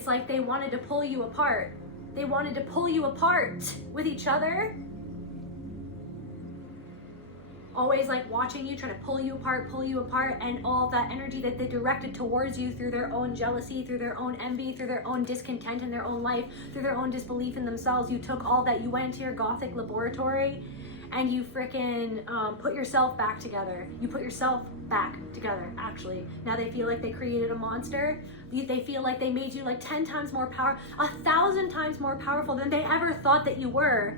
like they wanted to pull you apart. They wanted to pull you apart with each other. Always like watching you, trying to pull you apart, and all that energy that they directed towards you through their own jealousy, through their own envy, through their own discontent in their own life, through their own disbelief in themselves. You took all that, you went into your gothic laboratory, and you freaking put yourself back together. You put yourself back together, actually. Now they feel like they created a monster. They feel like they made you like 10 times more 1,000 times more powerful than they ever thought that you were.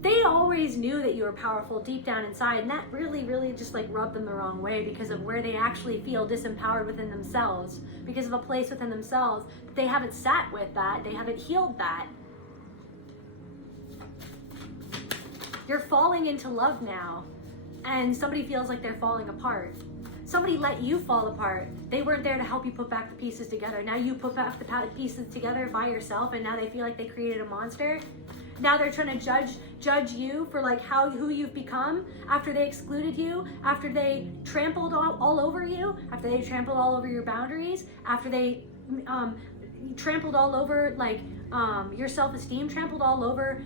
They always knew that you were powerful deep down inside, and that really, really just like rubbed them the wrong way because of where they actually feel disempowered within themselves, because of a place within themselves that they haven't sat with that, they haven't healed that. You're falling into love now, and somebody feels like they're falling apart. Somebody let you fall apart. They weren't there to help you put back the pieces together. Now you put back the pieces together by yourself, and now they feel like they created a monster. Now they're trying to judge you for like who you've become after they excluded you, after they trampled all over you, after they trampled all over your boundaries, after they trampled all over like your self-esteem, trampled all over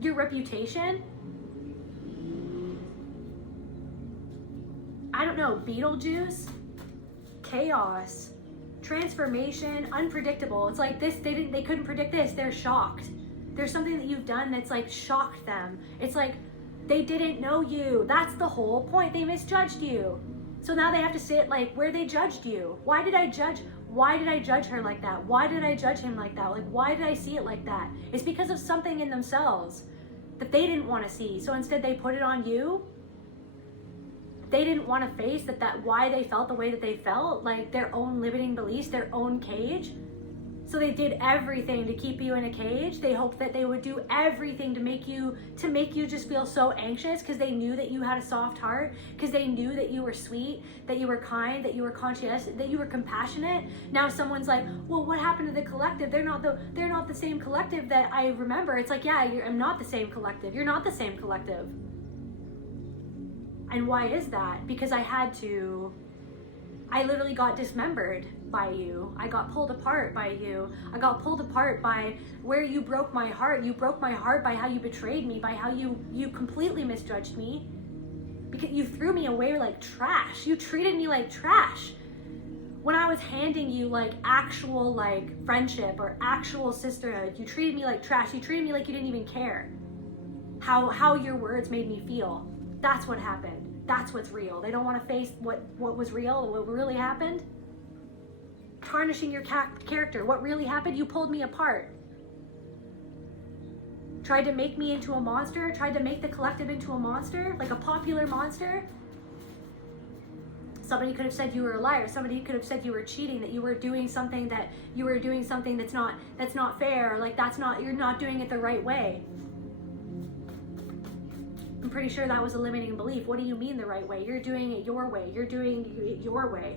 your reputation. I don't know, Beetlejuice, chaos, transformation, unpredictable. It's like this, they couldn't predict this, they're shocked. There's something that you've done that's like shocked them. It's like they didn't know you. That's the whole point. They misjudged you. So now they have to sit like where they judged you. Why did I judge her like that? Why did I judge him like that? Like, why did I see it like that? It's because of something in themselves that they didn't want to see. So instead they put it on you. They didn't want to face that why they felt the way that they felt, like their own limiting beliefs, their own cage. So they did everything to keep you in a cage. They hoped that they would do everything to make you just feel so anxious because they knew that you had a soft heart, because they knew that you were sweet, that you were kind, that you were conscious, that you were compassionate. Now someone's like, well, what happened to the collective? They're not the same collective that I remember. It's like, yeah, I'm not the same collective. You're not the same collective. And why is that? Because I literally got dismembered by you. I got pulled apart by you. I got pulled apart by where you broke my heart. You broke my heart by how you betrayed me, by how you completely misjudged me. Because you threw me away like trash. You treated me like trash. When I was handing you like actual like friendship or actual sisterhood, you treated me like trash. You treated me like you didn't even care how your words made me feel. That's what happened. That's what's real. They don't want to face what was real, what really happened. tarnishing your character. What really happened? You pulled me apart. Tried to make me into a monster, tried to make the collective into a monster, like a popular monster. Somebody could have said you were a liar. Somebody could have said you were cheating, that you were doing something that's not fair, or like you're not doing it the right way. I'm pretty sure that was a limiting belief. What do you mean the right way? You're doing it your way. You're doing it your way.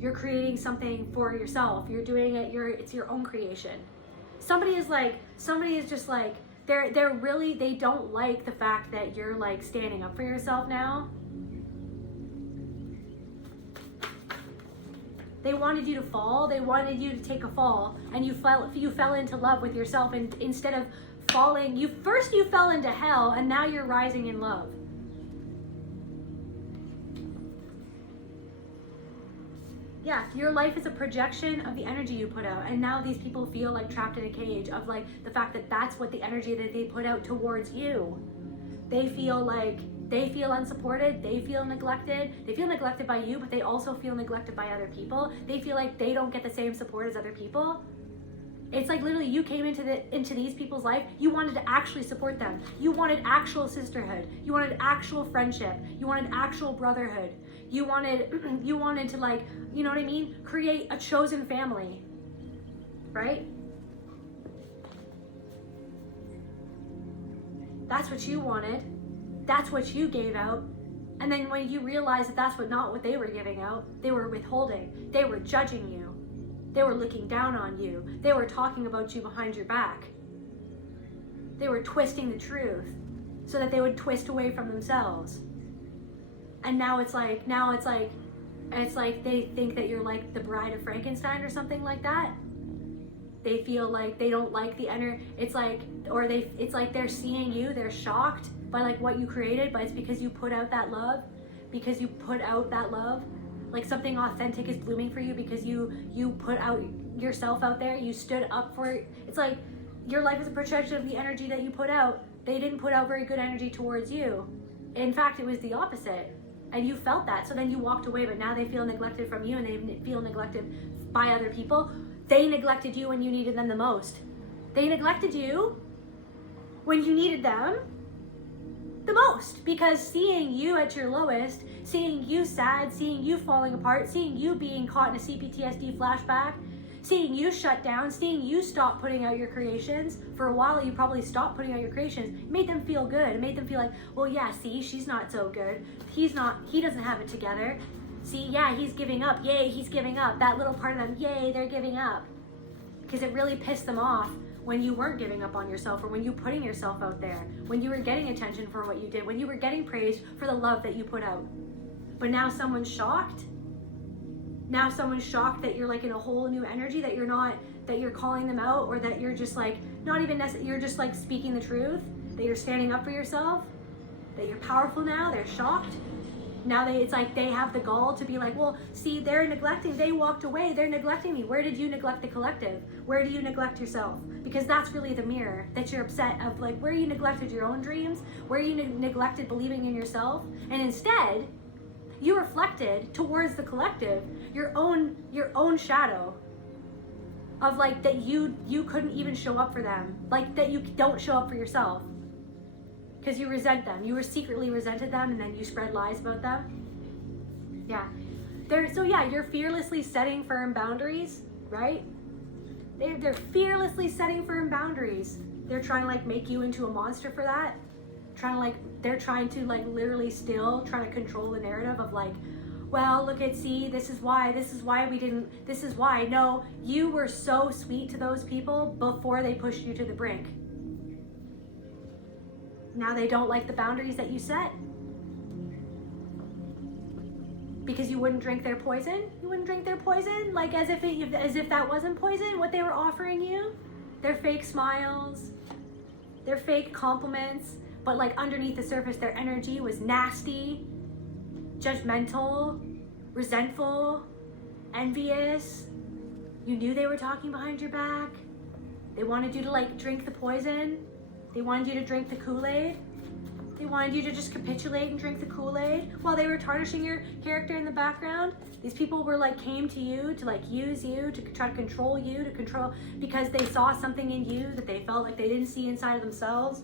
You're creating something for yourself. You're doing it, it's your own creation. Somebody is just like, they don't like the fact that you're like standing up for yourself now. They wanted you to fall. They wanted you to take a fall, and you fell into love with yourself, and instead of falling, you fell into hell, and now you're rising in love. Yeah, your life is a projection of the energy you put out, and now these people feel like trapped in a cage of like the fact that that's what the energy that they put out towards you. They feel unsupported, they feel neglected by you, but they also feel neglected by other people. They feel like they don't get the same support as other people. It's like literally you came into these people's life, you wanted to actually support them. You wanted actual sisterhood. You wanted actual friendship. You wanted actual brotherhood. You wanted to, like, you know what I mean? Create a chosen family, right? That's what you wanted. That's what you gave out. And then when you realize that that's not what they were giving out, they were withholding. They were judging you. They were looking down on you. They were talking about you behind your back. They were twisting the truth so that they would twist away from themselves. And now it's like they think that you're like the bride of Frankenstein or something like that. They feel like they don't like the it's like they're seeing you, they're shocked by like what you created, but it's because you put out that love, like something authentic is blooming for you because you put out yourself out there, you stood up for it. It's like your life is a projection of the energy that you put out. They didn't put out very good energy towards you. In fact, it was the opposite. And you felt that, so then you walked away, but now they feel neglected from you and they feel neglected by other people. They neglected you when you needed them the most. They neglected you when you needed them the most, because seeing you at your lowest, seeing you sad, seeing you falling apart, seeing you being caught in a CPTSD flashback, seeing you shut down, seeing you stop putting out your creations. For a while you probably stopped putting out your creations. It made them feel good. It made them feel like, well, yeah, see, she's not so good. He doesn't have it together. See, yeah, he's giving up. Yay, he's giving up. That little part of them, yay, they're giving up. Because it really pissed them off when you weren't giving up on yourself, or when you putting yourself out there, when you were getting attention for what you did, when you were getting praised for the love that you put out. But now someone's shocked. Now someone's shocked that you're like in a whole new energy, that you're calling them out, or that you're just like, not even necessarily, you're just like speaking the truth, that you're standing up for yourself, that you're powerful now. They're shocked. Now it's like they have the gall to be like, well, see, they're neglecting, they walked away, they're neglecting me. Where did you neglect the collective? Where do you neglect yourself? Because that's really the mirror that you're upset of, like where you neglected your own dreams, where you neglected believing in yourself, and instead you reflected towards the collective your own shadow of like that you couldn't even show up for them, like that you don't show up for yourself because you resent them. You were secretly resented them, and then you spread lies about them. Yeah, you're fearlessly setting firm boundaries, right? They're fearlessly setting firm boundaries. They're trying to like make you into a monster for that. They're trying to like literally still trying to control the narrative of like, well, look at, see, this is why we didn't, this is why. No, you were so sweet to those people before they pushed you to the brink. Now they don't like the boundaries that you set. Because you wouldn't drink their poison? You wouldn't drink their poison? Like as if that wasn't poison, what they were offering you? Their fake smiles, their fake compliments, but like underneath the surface their energy was nasty, judgmental, resentful, envious. You knew they were talking behind your back. They wanted you to like drink the poison. They wanted you to drink the Kool-Aid. They wanted you to just capitulate and drink the Kool-Aid while they were tarnishing your character in the background. These people were like, came to you to like use you, to try to control you, because they saw something in you that they felt like they didn't see inside of themselves.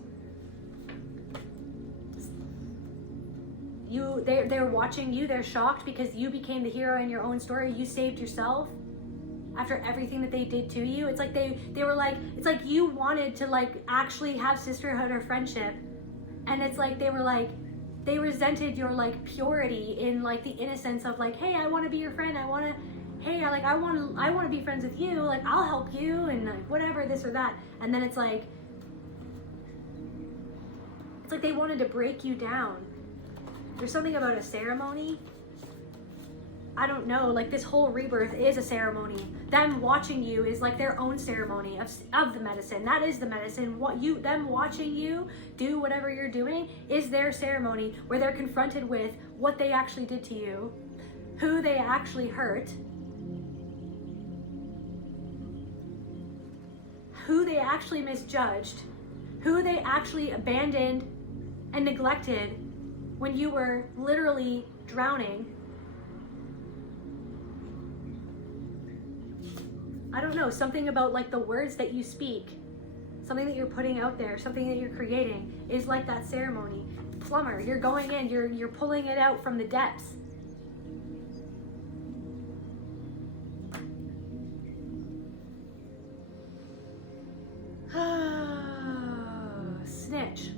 They're watching you, they're shocked because you became the hero in your own story. You saved yourself after everything that they did to you. It's like they were like, it's like you wanted to like actually have sisterhood or friendship. And it's like they were like, they resented your like purity in like the innocence of like, hey, I want to be your friend. I want to be friends with you. Like, I'll help you and like whatever, this or that. And then it's like they wanted to break you down. There's something about a ceremony. I don't know, like this whole rebirth is a ceremony. Them watching you is like their own ceremony of the medicine. That is the medicine. Them watching you do whatever you're doing is their ceremony, where they're confronted with what they actually did to you, who they actually hurt, who they actually misjudged, who they actually abandoned and neglected when you were literally drowning. I don't know, something about like the words that you speak, something that you're putting out there, something that you're creating is like that ceremony. Plumber, you're going in, you're pulling it out from the depths. Snitch.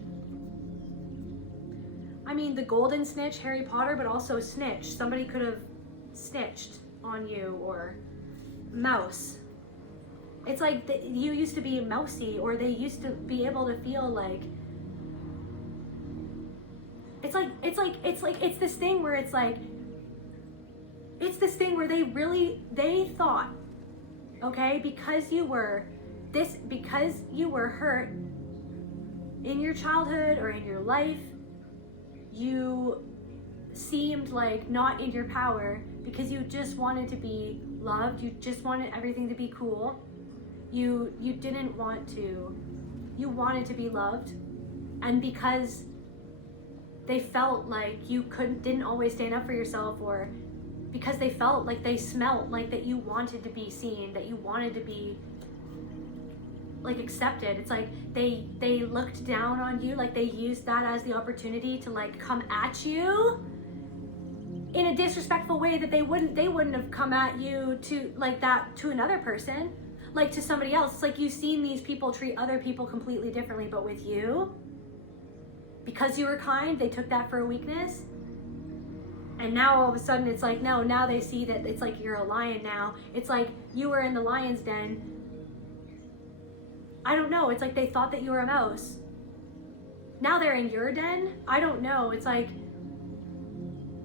I mean, the golden snitch, Harry Potter, but also snitch. Somebody could have snitched on you, or mouse. It's like you used to be mousy, or they used to be able to feel like it's this thing where they thought, okay, because you were hurt in your childhood or in your life, you seemed like not in your power because you just wanted to be loved, you just wanted everything to be cool. You wanted to be loved, and because they felt like you didn't always stand up for yourself, or because they felt like they smelt like that you wanted to be seen, that you wanted to be like accepted. It's like they looked down on you, like they used that as the opportunity to like come at you in a disrespectful way that they wouldn't have come at you to like that to another person. Like to somebody else. It's like you've seen these people treat other people completely differently, but with you, because you were kind, they took that for a weakness. And now all of a sudden it's like, no, now they see that it's like you're a lion now. It's like you were in the lion's den. I don't know, it's like they thought that you were a mouse. Now they're in your den? I don't know, it's like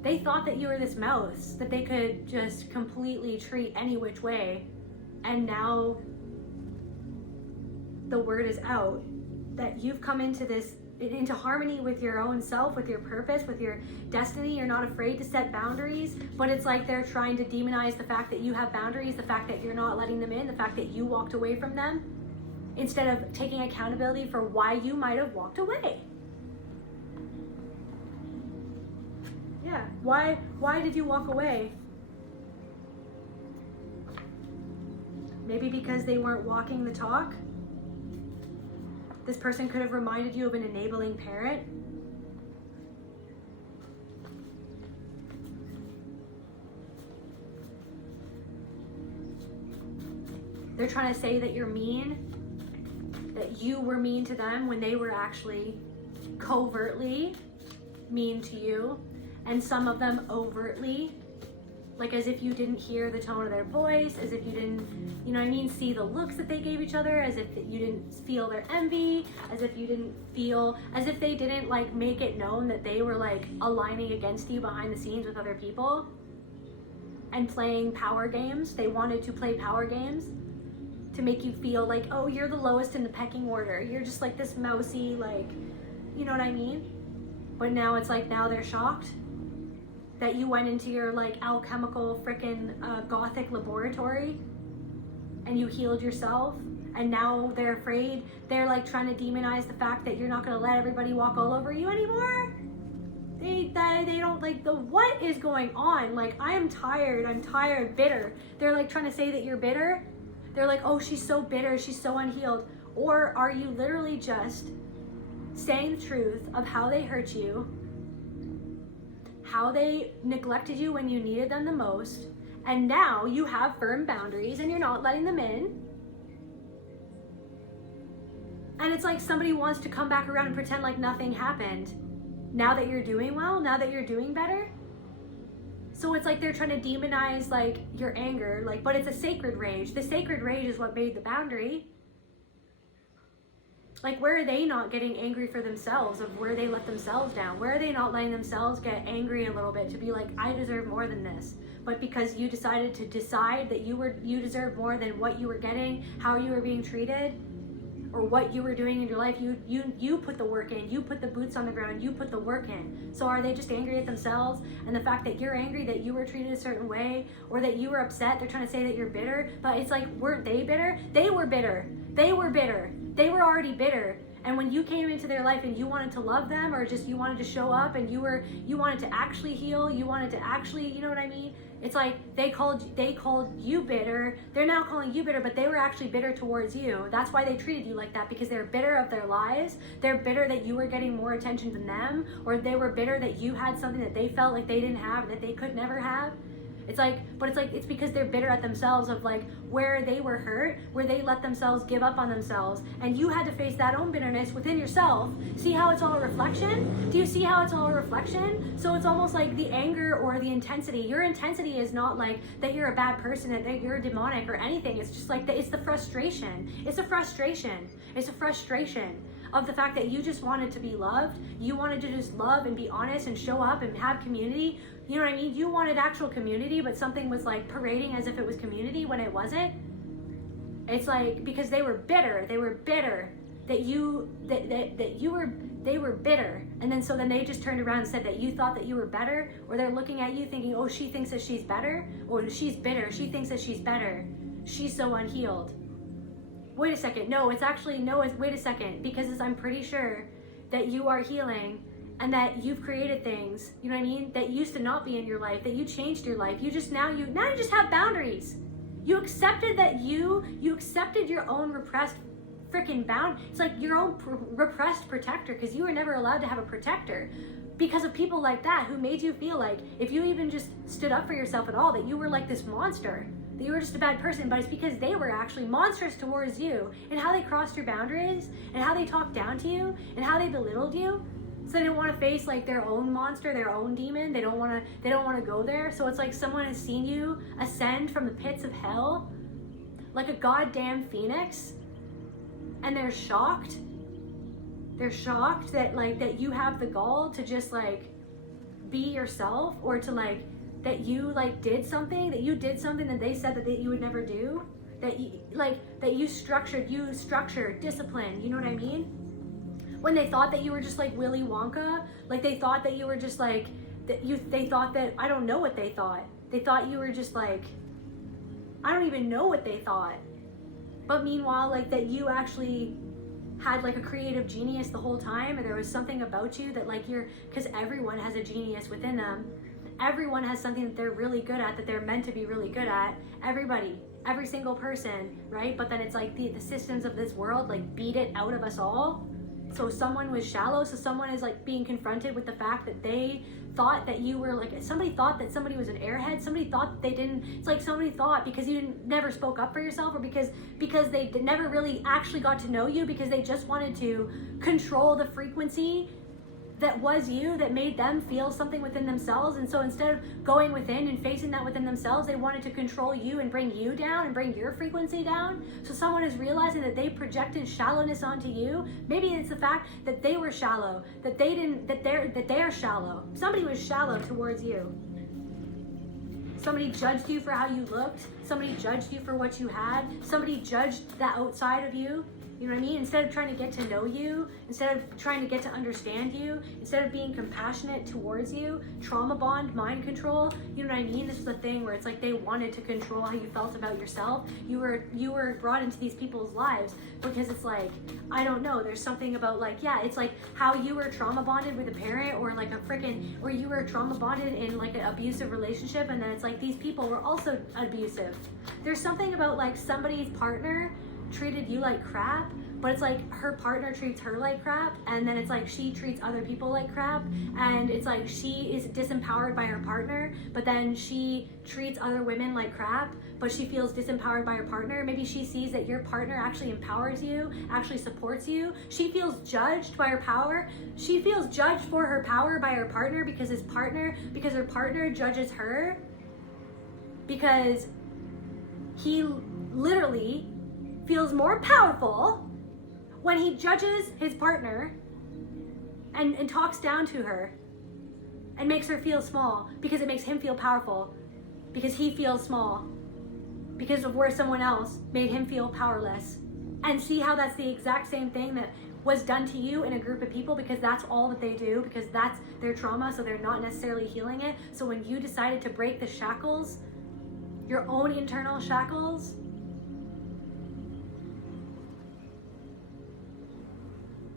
they thought that you were this mouse that they could just completely treat any which way. And now the word is out that you've come into harmony with your own self, with your purpose, with your destiny. You're not afraid to set boundaries, but it's like they're trying to demonize the fact that you have boundaries, the fact that you're not letting them in, the fact that you walked away from them, instead of taking accountability for why you might have walked away. Yeah, why did you walk away? Maybe because they weren't walking the talk. This person could have reminded you of an enabling parent. They're trying to say that you're mean, that you were mean to them when they were actually covertly mean to you, and some of them overtly, like as if you didn't hear the tone of their voice, as if you didn't, see the looks that they gave each other, as if you didn't feel their envy, as if they didn't like make it known that they were like aligning against you behind the scenes with other people and playing power games. They wanted to play power games to make you feel like, oh, you're the lowest in the pecking order. You're just like this mousy, like, you know what I mean? But now it's like, now they're shocked that you went into your like alchemical frickin' gothic laboratory and you healed yourself and now they're afraid. They're like trying to demonize the fact that you're not going to let everybody walk all over you anymore. They don't like what is going on? Like, I'm tired, bitter. They're like trying to say that you're bitter. They're like, oh, she's so bitter, she's so unhealed. Or are you literally just saying the truth of how they hurt you, how they neglected you when you needed them the most, and now you have firm boundaries and you're not letting them in? And it's like somebody wants to come back around and pretend like nothing happened now that you're doing well, now that you're doing better. So it's like they're trying to demonize like your anger, like, but it's a sacred rage. The sacred rage is what made the boundary. Like, where are they not getting angry for themselves of where they let themselves down? Where are they not letting themselves get angry a little bit to be like, I deserve more than this? But because you decided to decide that you deserve more than what you were getting, how you were being treated, or what you were doing in your life, you put the work in, you put the boots on the ground, you put the work in. So are they just angry at themselves and the fact that you're angry that you were treated a certain way, or that you were upset? They're trying to say that you're bitter, but it's like, weren't they bitter? They were bitter. They were bitter. They were already bitter. And when you came into their life and you wanted to love them, or just you wanted to show up and you wanted to actually heal, you wanted to actually, you know what I mean? It's like they called you bitter. They're now calling you bitter, but they were actually bitter towards you. That's why they treated you like that, because they're bitter of their lives. They're bitter that you were getting more attention than them, or they were bitter that you had something that they felt like they didn't have, that they could never have. It's because they're bitter at themselves of like where they were hurt, where they let themselves give up on themselves, and you had to face that own bitterness within yourself. See how it's all a reflection? Do you see how it's all a reflection? So it's almost like the anger or the intensity. Your intensity is not like that you're a bad person, that you're demonic or anything. It's just like it's the frustration. It's a frustration. It's a frustration of the fact that you just wanted to be loved. You wanted to just love and be honest and show up and have community. You know what I mean? You wanted actual community, but something was like parading as if it was community when it wasn't. It's like, because they were bitter. They were bitter they were bitter. And then they just turned around and said that you thought that you were better, or they're looking at you thinking, oh, she thinks that she's better, or she's bitter. She thinks that she's better. She's so unhealed. Wait a second. No, wait a second, because I'm pretty sure that you are healing and that you've created things, you know what I mean, that used to not be in your life, that you changed your life. You just have boundaries. You accepted that you accepted your own repressed freaking bound. It's like your own repressed protector, because you were never allowed to have a protector because of people like that who made you feel like if you even just stood up for yourself at all, that you were like this monster, that you were just a bad person. But it's because they were actually monsters towards you, and how they crossed your boundaries, and how they talked down to you, and how they belittled you. So they didn't want to face like their own monster, their own demon. They don't want to go there. So it's like someone has seen you ascend from the pits of hell like a goddamn phoenix, and they're shocked. They're shocked that you have the gall to just like be yourself, or to like that you did something that they said that you would never do, that you structured discipline, you know what I mean? When they thought that you were just like Willy Wonka, like they thought that you were just like they thought that, I don't know what they thought. They thought you were just like, I don't even know what they thought. But meanwhile, like that you actually had like a creative genius the whole time, and there was something about you that like because everyone has a genius within them. Everyone has something that they're really good at, that they're meant to be really good at. Everybody, every single person, right? But then it's like the systems of this world like beat it out of us all. So someone was shallow, so someone is like being confronted with the fact that they thought that you were like, somebody thought that somebody was an airhead, somebody thought that they didn't, it's like somebody thought because you never spoke up for yourself, or because they never really actually got to know you, because they just wanted to control the frequency that was you, that made them feel something within themselves. And so instead of going within and facing that within themselves, they wanted to control you and bring you down and bring your frequency down. So someone is realizing that they projected shallowness onto you. Maybe it's the fact that they were shallow, that they're shallow. Somebody was shallow towards you. Somebody judged you for how you looked. Somebody judged you for what you had. Somebody judged the outside of you. You know what I mean? Instead of trying to get to know you, instead of trying to get to understand you, instead of being compassionate towards you, trauma bond, mind control, you know what I mean? This is the thing where it's like they wanted to control how you felt about yourself. You were brought into these people's lives because it's like, I don't know, there's something about like, yeah, it's like how you were trauma bonded with a parent or like or you were trauma bonded in like an abusive relationship, and then it's like these people were also abusive. There's something about like somebody's partner treated you like crap, but it's like her partner treats her like crap, and then it's like she treats other people like crap, and it's like she is disempowered by her partner, but then she treats other women like crap, but she feels disempowered by her partner. Maybe she sees that your partner actually empowers you, actually supports you. She feels judged by her power. She feels judged for her power by her partner because her partner judges her, because he literally feels more powerful when he judges his partner and talks down to her and makes her feel small, because it makes him feel powerful, because he feels small because of where someone else made him feel powerless. And see how that's the exact same thing that was done to you in a group of people, because that's all that they do, because that's their trauma, so they're not necessarily healing it. So when you decided to break the shackles, your own internal shackles,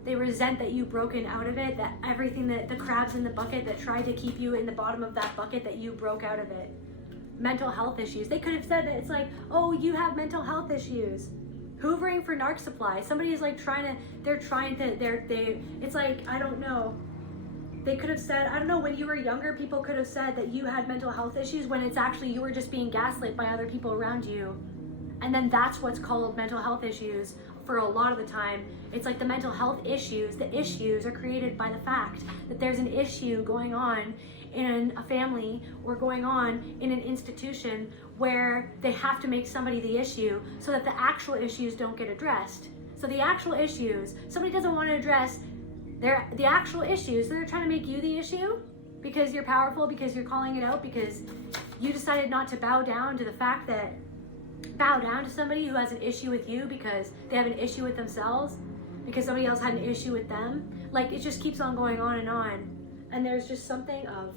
they resent that you've broken out of it, that everything, that the crabs in the bucket that tried to keep you in the bottom of that bucket, that you broke out of it. Mental health issues. They could have said that it's like, oh, you have mental health issues. Hoovering for narc supply. Somebody's like it's like, I don't know. They could have said, I don't know, when you were younger, people could have said that you had mental health issues when it's actually you were just being gaslit by other people around you. And then that's what's called mental health issues for a lot of the time. It's like the mental health issues, the issues are created by the fact that there's an issue going on in a family or going on in an institution where they have to make somebody the issue so that the actual issues don't get addressed. So the actual issues, somebody doesn't want to address the actual issues, they're trying to make you the issue because you're powerful, because you're calling it out, because you decided not to bow down to the fact that bow down to somebody who has an issue with you because they have an issue with themselves, because somebody else had an issue with them. Like, it just keeps on going on and on. And there's just something of,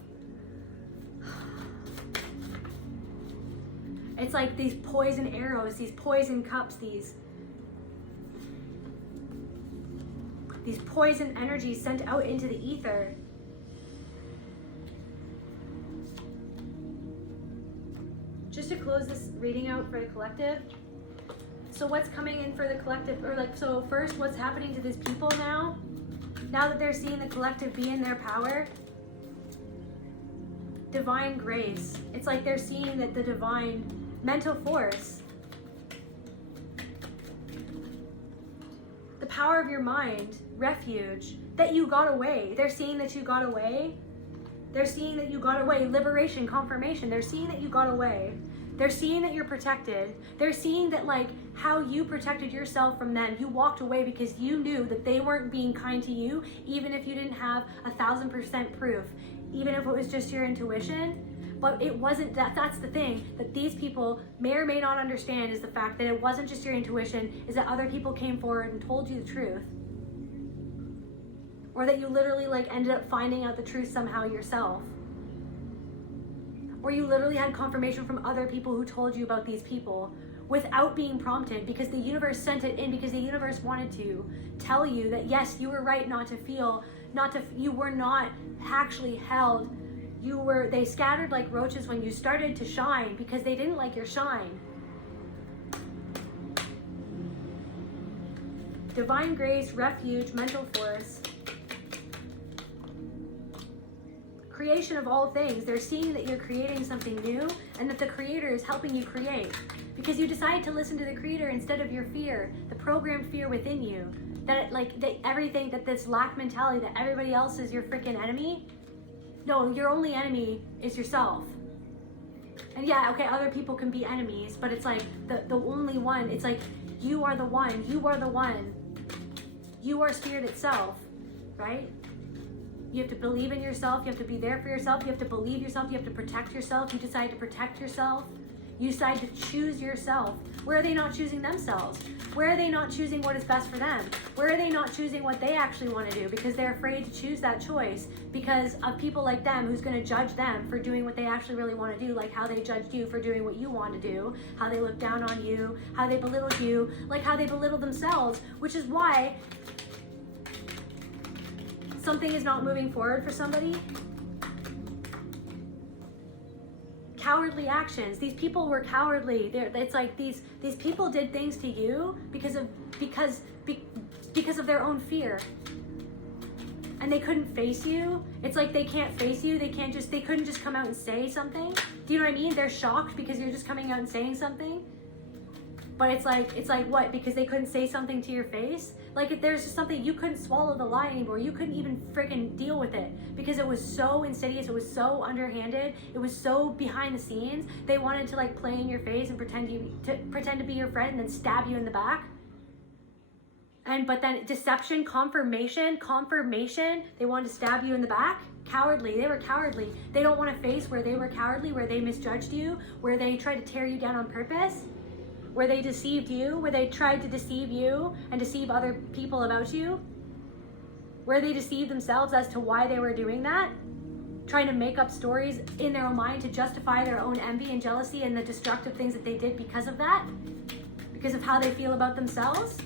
it's like these poison arrows, these poison cups, these poison energies sent out into the ether. Just to close this reading out for the collective. So what's coming in for the collective, or like, so first, what's happening to these people now? Now that they're seeing the collective be in their power, divine grace. It's like they're seeing that the divine mental force, the power of your mind, refuge, that you got away. They're seeing that you got away. They're seeing that you got away. Liberation, confirmation. They're seeing that you got away. They're seeing that you're protected. They're seeing that, like, how you protected yourself from them. You walked away because you knew that they weren't being kind to you, even if you didn't have 1,000% proof, even if it was just your intuition. But it wasn't that. That's the thing that these people may or may not understand, is the fact that it wasn't just your intuition, is that other people came forward and told you the truth. Or that you literally like ended up finding out the truth somehow yourself. Or you literally had confirmation from other people who told you about these people without being prompted, because the universe sent it in, because the universe wanted to tell you that yes, you were right not to feel, you were not actually held. They scattered like roaches when you started to shine, because they didn't like your shine. Divine grace, refuge, mental force. Creation of all things. They're seeing that you're creating something new, and that the creator is helping you create, because you decided to listen to the creator instead of your fear, the programmed fear within you, that everything, that this lack mentality, that everybody else is your freaking enemy. No, your only enemy is yourself. And yeah, okay, other people can be enemies, but it's like the only one. It's like you are the one. You are the one. You are spirit itself, right? You have to believe in yourself. You have to be there for yourself. You have to believe yourself. You have to protect yourself. You decide to protect yourself. You decide to choose yourself Where are they not choosing themselves? Where are they not choosing what is best for them? Where are they not choosing what they actually want to do because they're afraid to choose that choice because of people like them who's going to judge them for doing what they actually really want to do, like how they judged you for doing what you want to do, how they look down on you, how they belittled you, like how they belittled themselves, which is why something is not moving forward for somebody. Cowardly actions. These people were cowardly. It's like these people did things to you because of their own fear, and they couldn't face you. It's like they can't face you. They couldn't just come out and say something. Do you know what I mean? They're shocked because you're just coming out and saying something. But it's like what? Because they couldn't say something to your face? Like if there's just something, you couldn't swallow the lie anymore. You couldn't even freaking deal with it because it was so insidious. It was so underhanded. It was so behind the scenes. They wanted to like play in your face and pretend to be your friend and then stab you in the back. But then deception, confirmation, they wanted to stab you in the back. Cowardly. They were cowardly. They don't want to face where they were cowardly, where they misjudged you, where they tried to tear you down on purpose, where they deceived you, where they tried to deceive you and deceive other people about you, where they deceived themselves as to why they were doing that, trying to make up stories in their own mind to justify their own envy and jealousy and the destructive things that they did because of that, because of how they feel about themselves.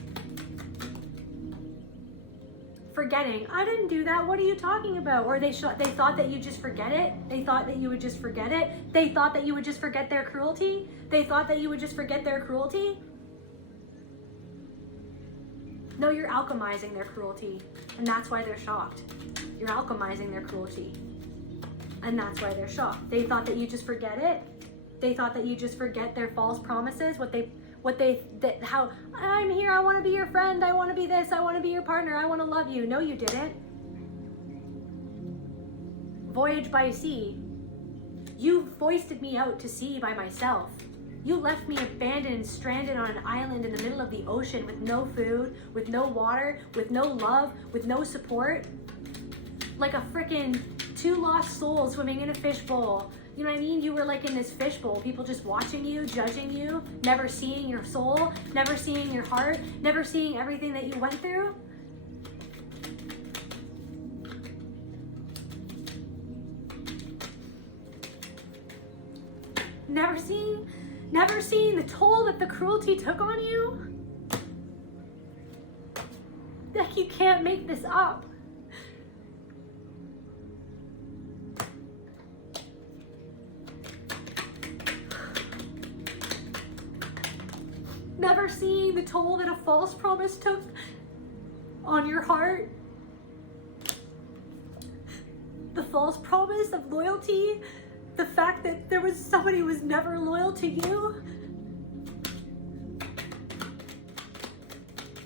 Forgetting, I didn't do that, what are you talking about? Or they thought that you just forget it. They thought that you would just forget it. They thought that you would just forget their cruelty. They thought that you would just forget their cruelty. No, you're alchemizing their cruelty, and that's why they're shocked. You're alchemizing their cruelty, and that's why they're shocked. They thought that you just forget it. They thought that you just forget their false promises, how I'm here, I want to be your friend, I want to be this, I want to be your partner, I want to love you. No, you didn't. Voyage by sea. You foisted me out to sea by myself. You left me abandoned and stranded on an island in the middle of the ocean with no food, with no water, with no love, with no support. Like a freaking two lost souls swimming in a fishbowl. You know what I mean? You were like in this fishbowl, people just watching you, judging you, never seeing your soul, never seeing your heart, never seeing everything that you went through. Never seeing the toll that the cruelty took on you. Like you can't make this up. Never seeing the toll that a false promise took on your heart. The false promise of loyalty. The fact that there was somebody who was never loyal to you.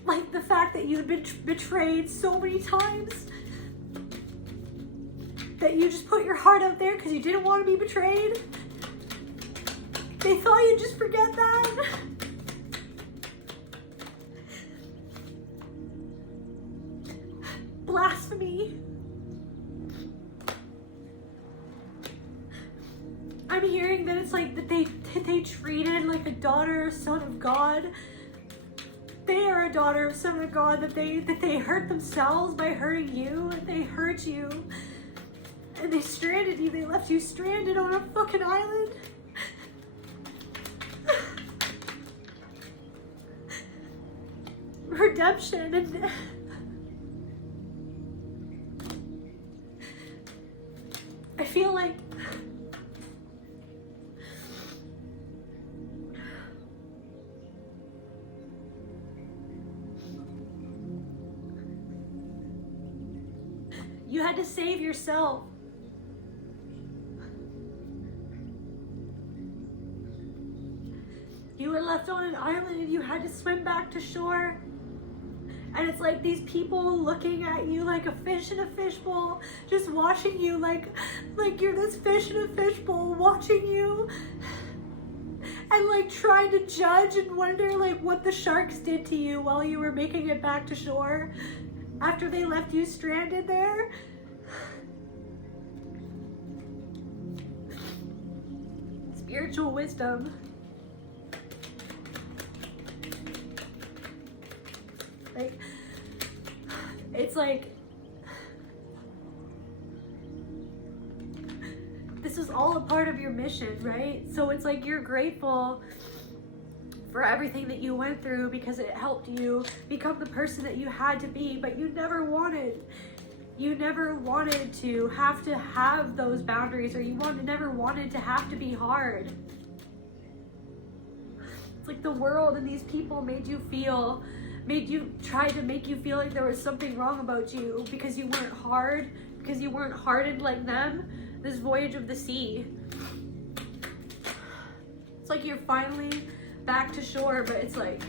Like the fact that you'd been betrayed so many times. That you just put your heart out there because you didn't want to be betrayed. They thought you'd just forget that. Blasphemy. I'm hearing that it's like that they treated like a daughter or son of God. They are a daughter or son of God, that they hurt themselves by hurting you, and they hurt you. And they stranded you, they left you stranded on a fucking island. Redemption and I feel like you had to save yourself. You were left on an island and you had to swim back to shore. And it's like these people looking at you like a fish in a fishbowl, just watching you like you're this fish in a fishbowl, watching you. And like trying to judge and wonder like what the sharks did to you while you were making it back to shore after they left you stranded there. Spiritual wisdom. Like, it's like, this was all a part of your mission, right? So it's like you're grateful for everything that you went through because it helped you become the person that you had to be, but you never wanted to have those boundaries, or never wanted to have to be hard. It's like the world and these people tried to make you feel like there was something wrong about you because you weren't hard, because you weren't hardened like them. This voyage of the sea. It's like you're finally back to shore, but it's like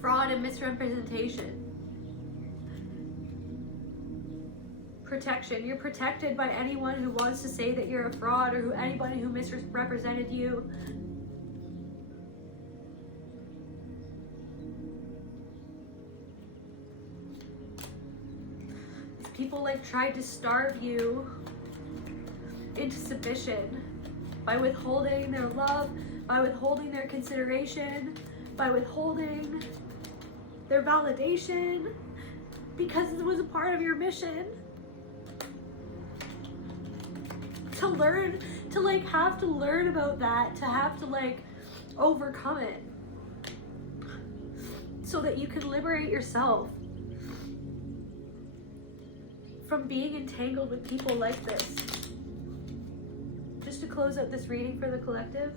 fraud and misrepresentation. Protection. You're protected by anyone who wants to say that you're a fraud, or anybody who misrepresented you. People like tried to starve you into submission by withholding their love, by withholding their consideration, by withholding their validation, because it was a part of your mission to learn, to like have to learn about that, to have to like overcome it so that you can liberate yourself from being entangled with people like this. Just to close out this reading for the collective.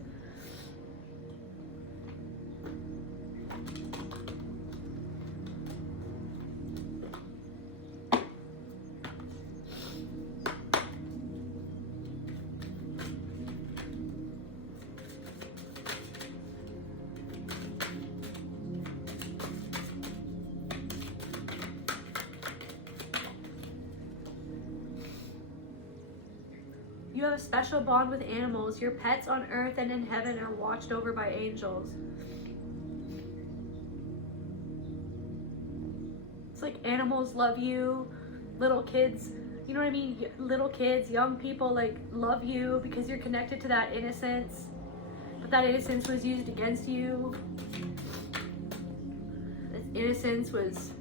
You have a special bond with animals. Your pets on earth and in heaven are watched over by angels. It's like animals love you, little kids, you know what I mean? Little kids, young people like love you because you're connected to that innocence. But that innocence was used against you. Innocence was,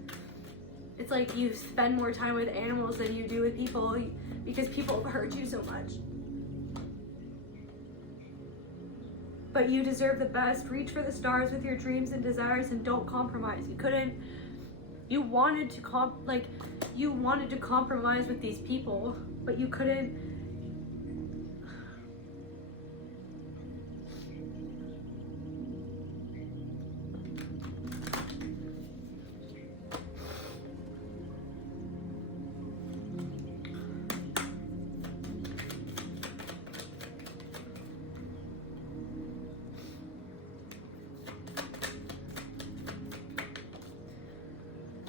it's like you spend more time with animals than you do with people because people have hurt you so much. But you deserve the best. Reach for the stars with your dreams and desires and don't compromise. You wanted to compromise with these people, but you couldn't.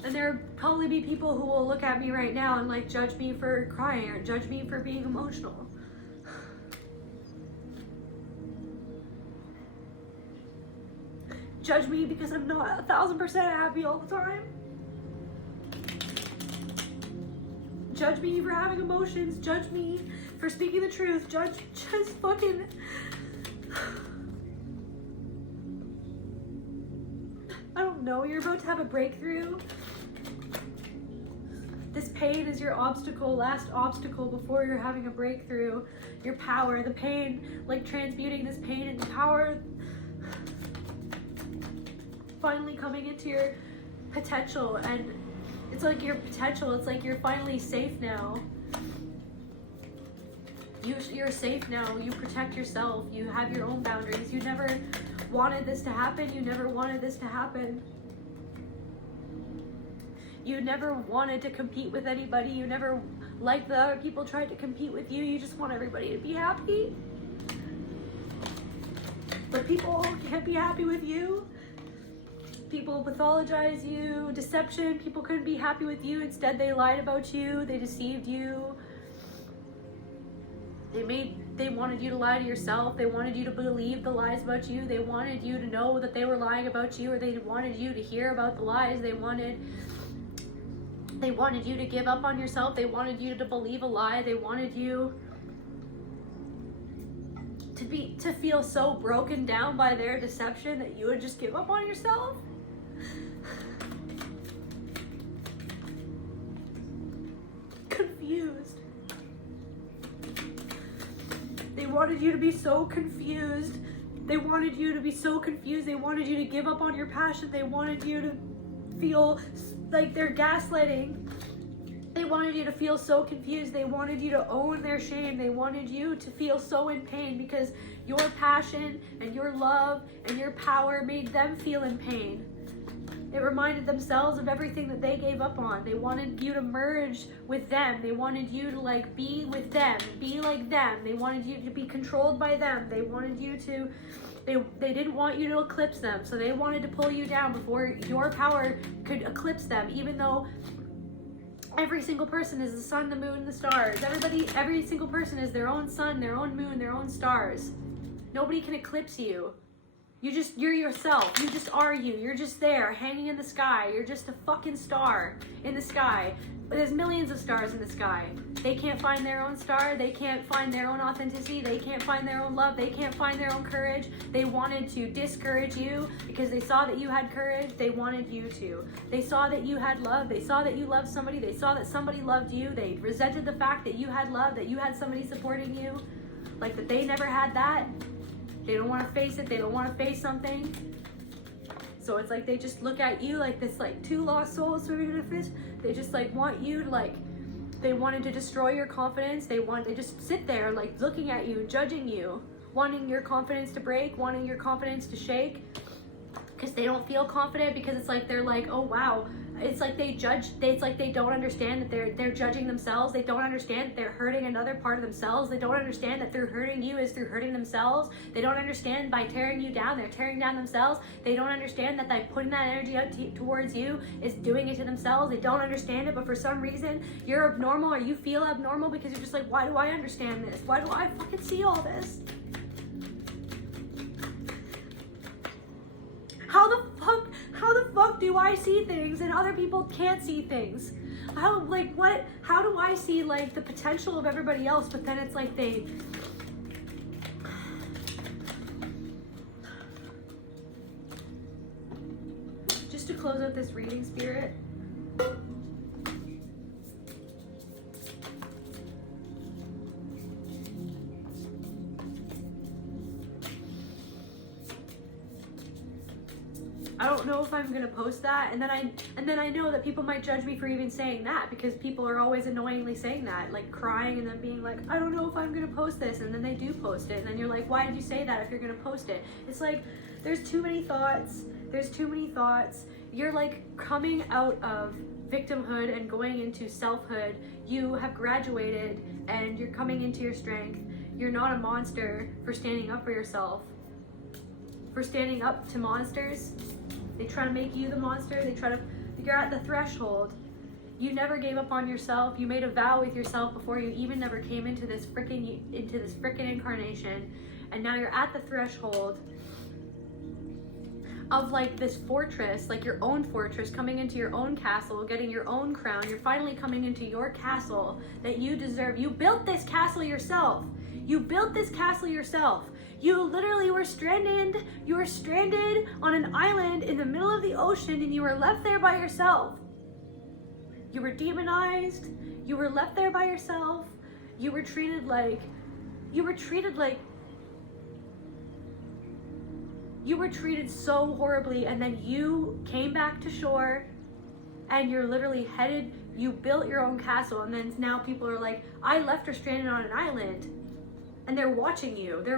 And there'll probably be people who will look at me right now and like judge me for crying or judge me for being emotional. Judge me because I'm not 1000% happy all the time. Judge me for having emotions. Judge me for speaking the truth. Just fucking... I don't know, you're about to have a breakthrough. This pain is your obstacle, last obstacle before you're having a breakthrough. Your power, the pain, like transmuting this pain into power. Finally coming into your potential, and it's like your potential, it's like you're finally safe now. You're safe now, you protect yourself, you have your own boundaries. You never wanted this to happen, you never wanted this to happen. You never wanted to compete with anybody, you never, like the other people tried to compete with you, you just want everybody to be happy. But people can't be happy with you. People pathologize you, deception, people couldn't be happy with you, instead they lied about you, they deceived you. They wanted you to lie to yourself, they wanted you to believe the lies about you, they wanted you to know that they were lying about you, or they wanted you to hear about the lies, they wanted you to give up on yourself, they wanted you to believe a lie, they wanted you to feel so broken down by their deception that you would just give up on yourself? Confused. They wanted you to be so confused. They wanted you to be so confused. They wanted you to give up on your passion. They wanted you to feel like they're gaslighting. They wanted you to feel so confused. They wanted you to own their shame. They wanted you to feel so in pain because your passion and your love and your power made them feel in pain. It reminded themselves of everything that they gave up on. They wanted you to merge with them. They wanted you to like be with them, be like them. They wanted you to be controlled by them. They wanted you to, they didn't want you to eclipse them. So they wanted to pull you down before your power could eclipse them, even though every single person is the sun, the moon, the stars. Every single person is their own sun, their own moon, their own stars. Nobody can eclipse you. You're yourself. You just are you. You're just there, hanging in the sky. You're just a fucking star in the sky. But there's millions of stars in the sky. They can't find their own star. They can't find their own authenticity. They can't find their own love. They can't find their own courage. They wanted to discourage you because they saw that you had courage. They wanted you to. They saw that you had love. They saw that you loved somebody. They saw that somebody loved you. They resented the fact that you had love, that you had somebody supporting you. Like that they never had that. They don't want to face it. They don't want to face something. So it's like they just look at you like this, like two lost souls swimming in a fish. They just like want you to like, they wanted to destroy your confidence. They just sit there like looking at you, judging you, wanting your confidence to break, wanting your confidence to shake. Because they don't feel confident, because it's like they're like, oh wow. It's like they judge, it's like they don't understand that they're judging themselves. They don't understand that they're hurting another part of themselves. They don't understand that through hurting you is through hurting themselves. They don't understand by tearing you down, they're tearing down themselves. They don't understand that by putting that energy out towards you is doing it to themselves. They don't understand it, but for some reason you're abnormal or you feel abnormal because you're just like, why do I understand this? Why do I fucking see all this? How the fuck do I see things and other people can't see things? How do I see like the potential of everybody else, but then it's like they... Just to close out this reading, Spirit, I don't know if I'm gonna post that, and then I know that people might judge me for even saying that, because people are always annoyingly saying that, like crying and then being like, I don't know if I'm gonna post this, and then they do post it, and then you're like, why did you say that if you're gonna post it? It's like there's too many thoughts. You're like coming out of victimhood and going into selfhood. You have graduated and you're coming into your strength. You're not a monster for standing up for yourself. For standing up to monsters. They try to make you the monster. You're at the threshold. You never gave up on yourself. You made a vow with yourself before you even never came into this frickin' incarnation. And now you're at the threshold of like this fortress, like your own fortress, coming into your own castle, getting your own crown. You're finally coming into your castle that you deserve. You built this castle yourself. You built this castle yourself. You literally were stranded. You were stranded on an island in the middle of the ocean, and you were left there by yourself. You were demonized. You were left there by yourself. You were treated so horribly, and then you came back to shore, and you're literally headed, you built your own castle, and then now people are like, I left her stranded on an island. And they're watching you. They're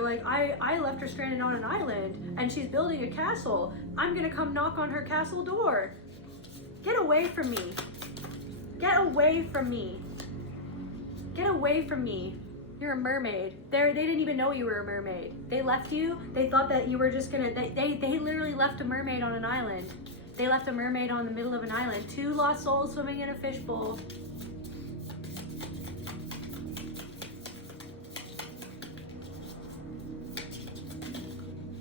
like, I left her stranded on an island and she's building a castle. I'm gonna come knock on her castle door. Get away from me. Get away from me. Get away from me. You're a mermaid. They didn't even know you were a mermaid. They left you. They thought that you were just gonna, they literally left a mermaid on an island. They left a mermaid on the middle of an island. 2 lost souls swimming in a fishbowl.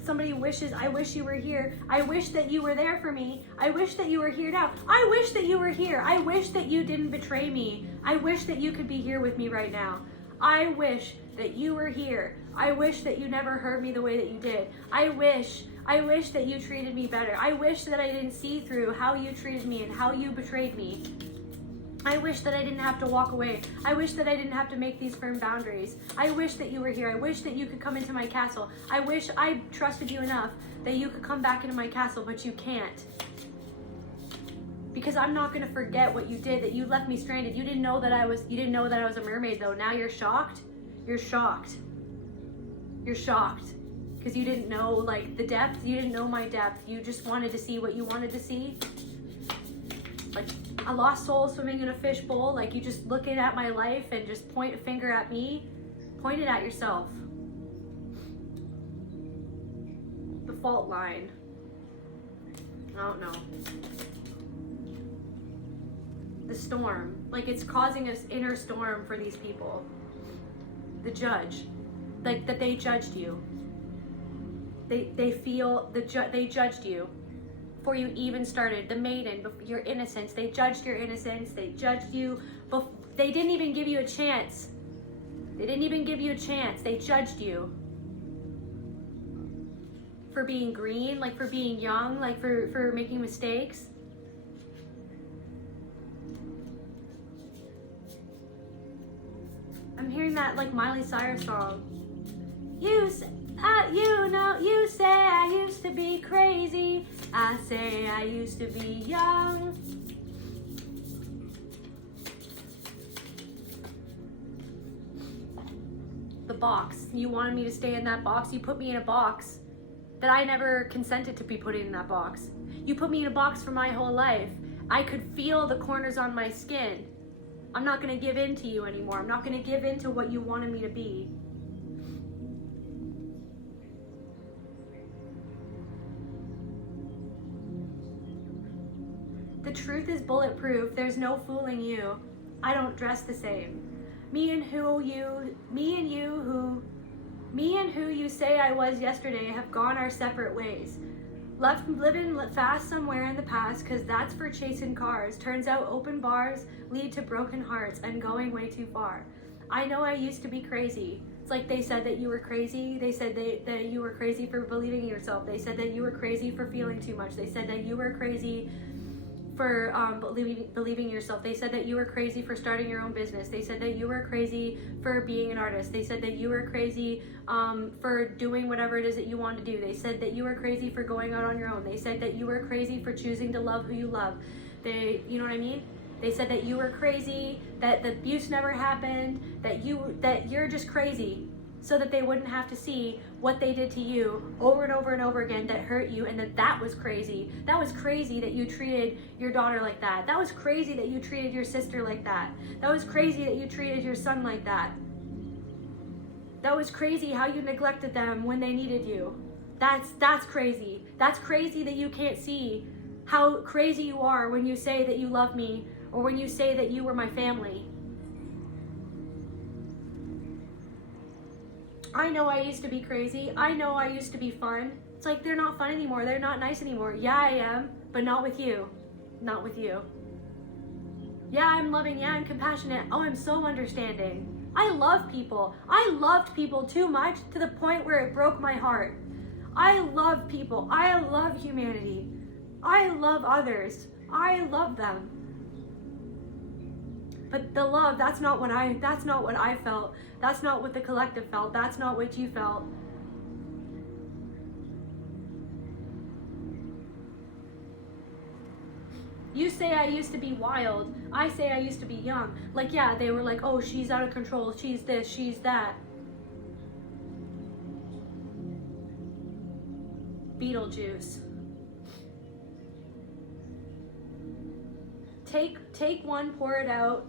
Somebody wishes, I wish you were here. I wish that you were there for me. I wish that you were here now. I wish that you were here. I wish that you didn't betray me. I wish that you could be here with me right now. I wish that you were here. I wish that you never hurt me the way that you did. I wish that you treated me better. I wish that I didn't see through how you treated me and how you betrayed me. I wish that I didn't have to walk away. I wish that I didn't have to make these firm boundaries. I wish that you were here. I wish that you could come into my castle. I wish I trusted you enough that you could come back into my castle, but you can't. Because I'm not gonna forget what you did, that you left me stranded. You didn't know that I was a mermaid though. Now you're shocked. You're shocked. You're shocked. Because you didn't know like the depth. You didn't know my depth. You just wanted to see what you wanted to see. Like a lost soul swimming in a fishbowl, like you just looking at my life and just point a finger at me. Point it at yourself. The fault line. I don't know. The storm, like it's causing an inner storm for these people. The judge, like that they judged you. They feel they judged you before you even started. The maiden, your innocence, they judged your innocence. They judged you. They didn't even give you a chance. They didn't even give you a chance. They judged you for being green, like for being young, like for making mistakes. I'm hearing that like Miley Cyrus song. You say I used to be crazy. I say I used to be young. The box. You wanted me to stay in that box. You put me in a box that I never consented to be put in that box. You put me in a box for my whole life. I could feel the corners on my skin. I'm not going to give in to you anymore. I'm not going to give in to what you wanted me to be. The truth is bulletproof. There's no fooling you. I don't dress the same. Me and who you say I was yesterday have gone our separate ways. Left living fast somewhere in the past, cause that's for chasing cars. Turns out open bars lead to broken hearts and going way too far. I know I used to be crazy. It's like they said that you were crazy. They said that you were crazy for believing in yourself. They said that you were crazy for feeling too much. They said that you were crazy for believing in yourself. They said that you were crazy for starting your own business. They said that you were crazy for being an artist. They said that you were crazy for doing whatever it is that you want to do. They said that you were crazy for going out on your own. They said that you were crazy for choosing to love who you love. You know what I mean? They said that you were crazy, that the abuse never happened, that you're just crazy, so that they wouldn't have to see what they did to you over and over and over again that hurt you, and that was crazy. That was crazy that you treated your daughter like that. That was crazy that you treated your sister like that. That was crazy that you treated your son like that. That was crazy how you neglected them when they needed you. That's crazy. That's crazy that you can't see how crazy you are when you say that you love me, or when you say that you were my family. I know I used to be crazy. I know I used to be fun. It's like they're not fun anymore. They're not nice anymore. Yeah, I am, but not with you. Not with you. Yeah, I'm loving. Yeah, I'm compassionate. Oh, I'm so understanding. I love people. I loved people too much to the point where it broke my heart. I love people. I love humanity. I love others. I love them. But the love, that's not what I felt. That's not what the collective felt. That's not what you felt. You say I used to be wild. I say I used to be young. Like, yeah, they were like, oh, she's out of control. She's this, she's that. Beetlejuice. Take one, pour it out.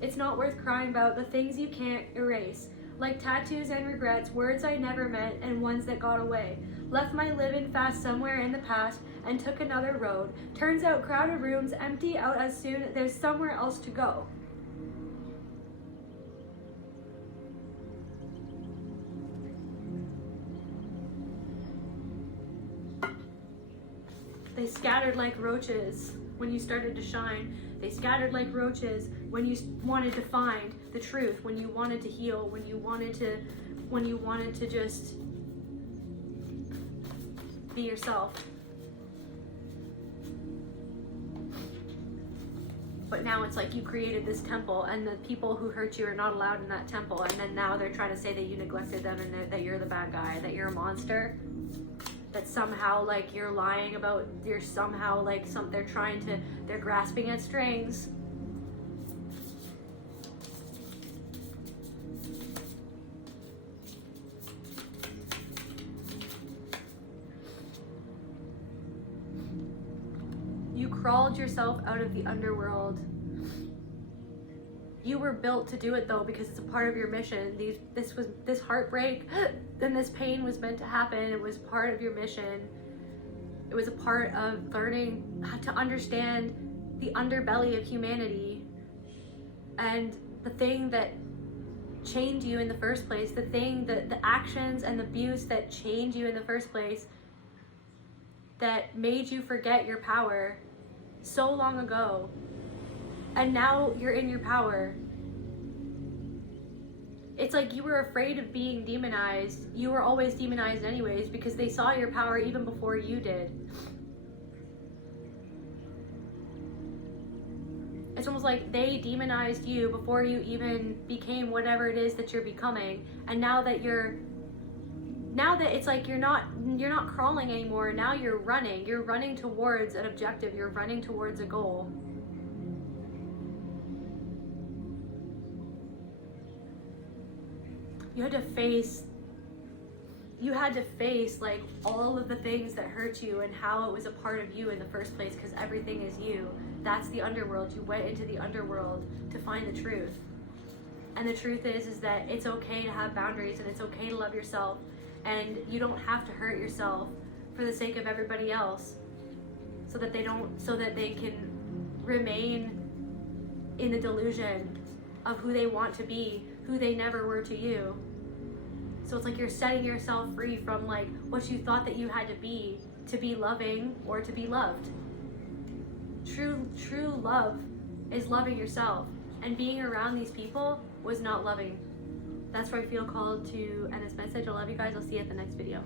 It's not worth crying about, the things you can't erase. Like tattoos and regrets, words I never meant and ones that got away. Left my living fast somewhere in the past and took another road. Turns out crowded rooms empty out as soon there's somewhere else to go. They scattered like roaches when you started to shine. They scattered like roaches when you wanted to find the truth, when you wanted to heal, when you wanted to just be yourself. But now it's like you created this temple, and the people who hurt you are not allowed in that temple, and then now they're trying to say that you neglected them and that you're the bad guy, that you're a monster, that somehow like you're lying about, you're somehow like they're grasping at strings. You crawled yourself out of the underworld. You were built to do it though, because it's a part of your mission. This heartbreak and this pain was meant to happen. It was part of your mission. It was a part of learning to understand the underbelly of humanity, and the thing that chained you in the first place, the actions and the abuse that chained you in the first place, that made you forget your power so long ago. And now you're in your power. It's like you were afraid of being demonized. You were always demonized anyways, because they saw your power even before you did. It's almost like they demonized you before you even became whatever it is that you're becoming. And now that it's like you're not crawling anymore. Now you're running towards an objective. You're running towards a goal. You had to face like all of the things that hurt you and how it was a part of you in the first place, because everything is you. That's the underworld. You went into the underworld to find the truth. And the truth is that it's okay to have boundaries, and it's okay to love yourself, and you don't have to hurt yourself for the sake of everybody else, so that they can remain in the delusion of who they want to be, who they never were to you. So it's like you're setting yourself free from like what you thought that you had to be loving or to be loved. True love is loving yourself, and being around these people was not loving. That's where I feel called to end this message. I love you guys. I'll see you at the next video.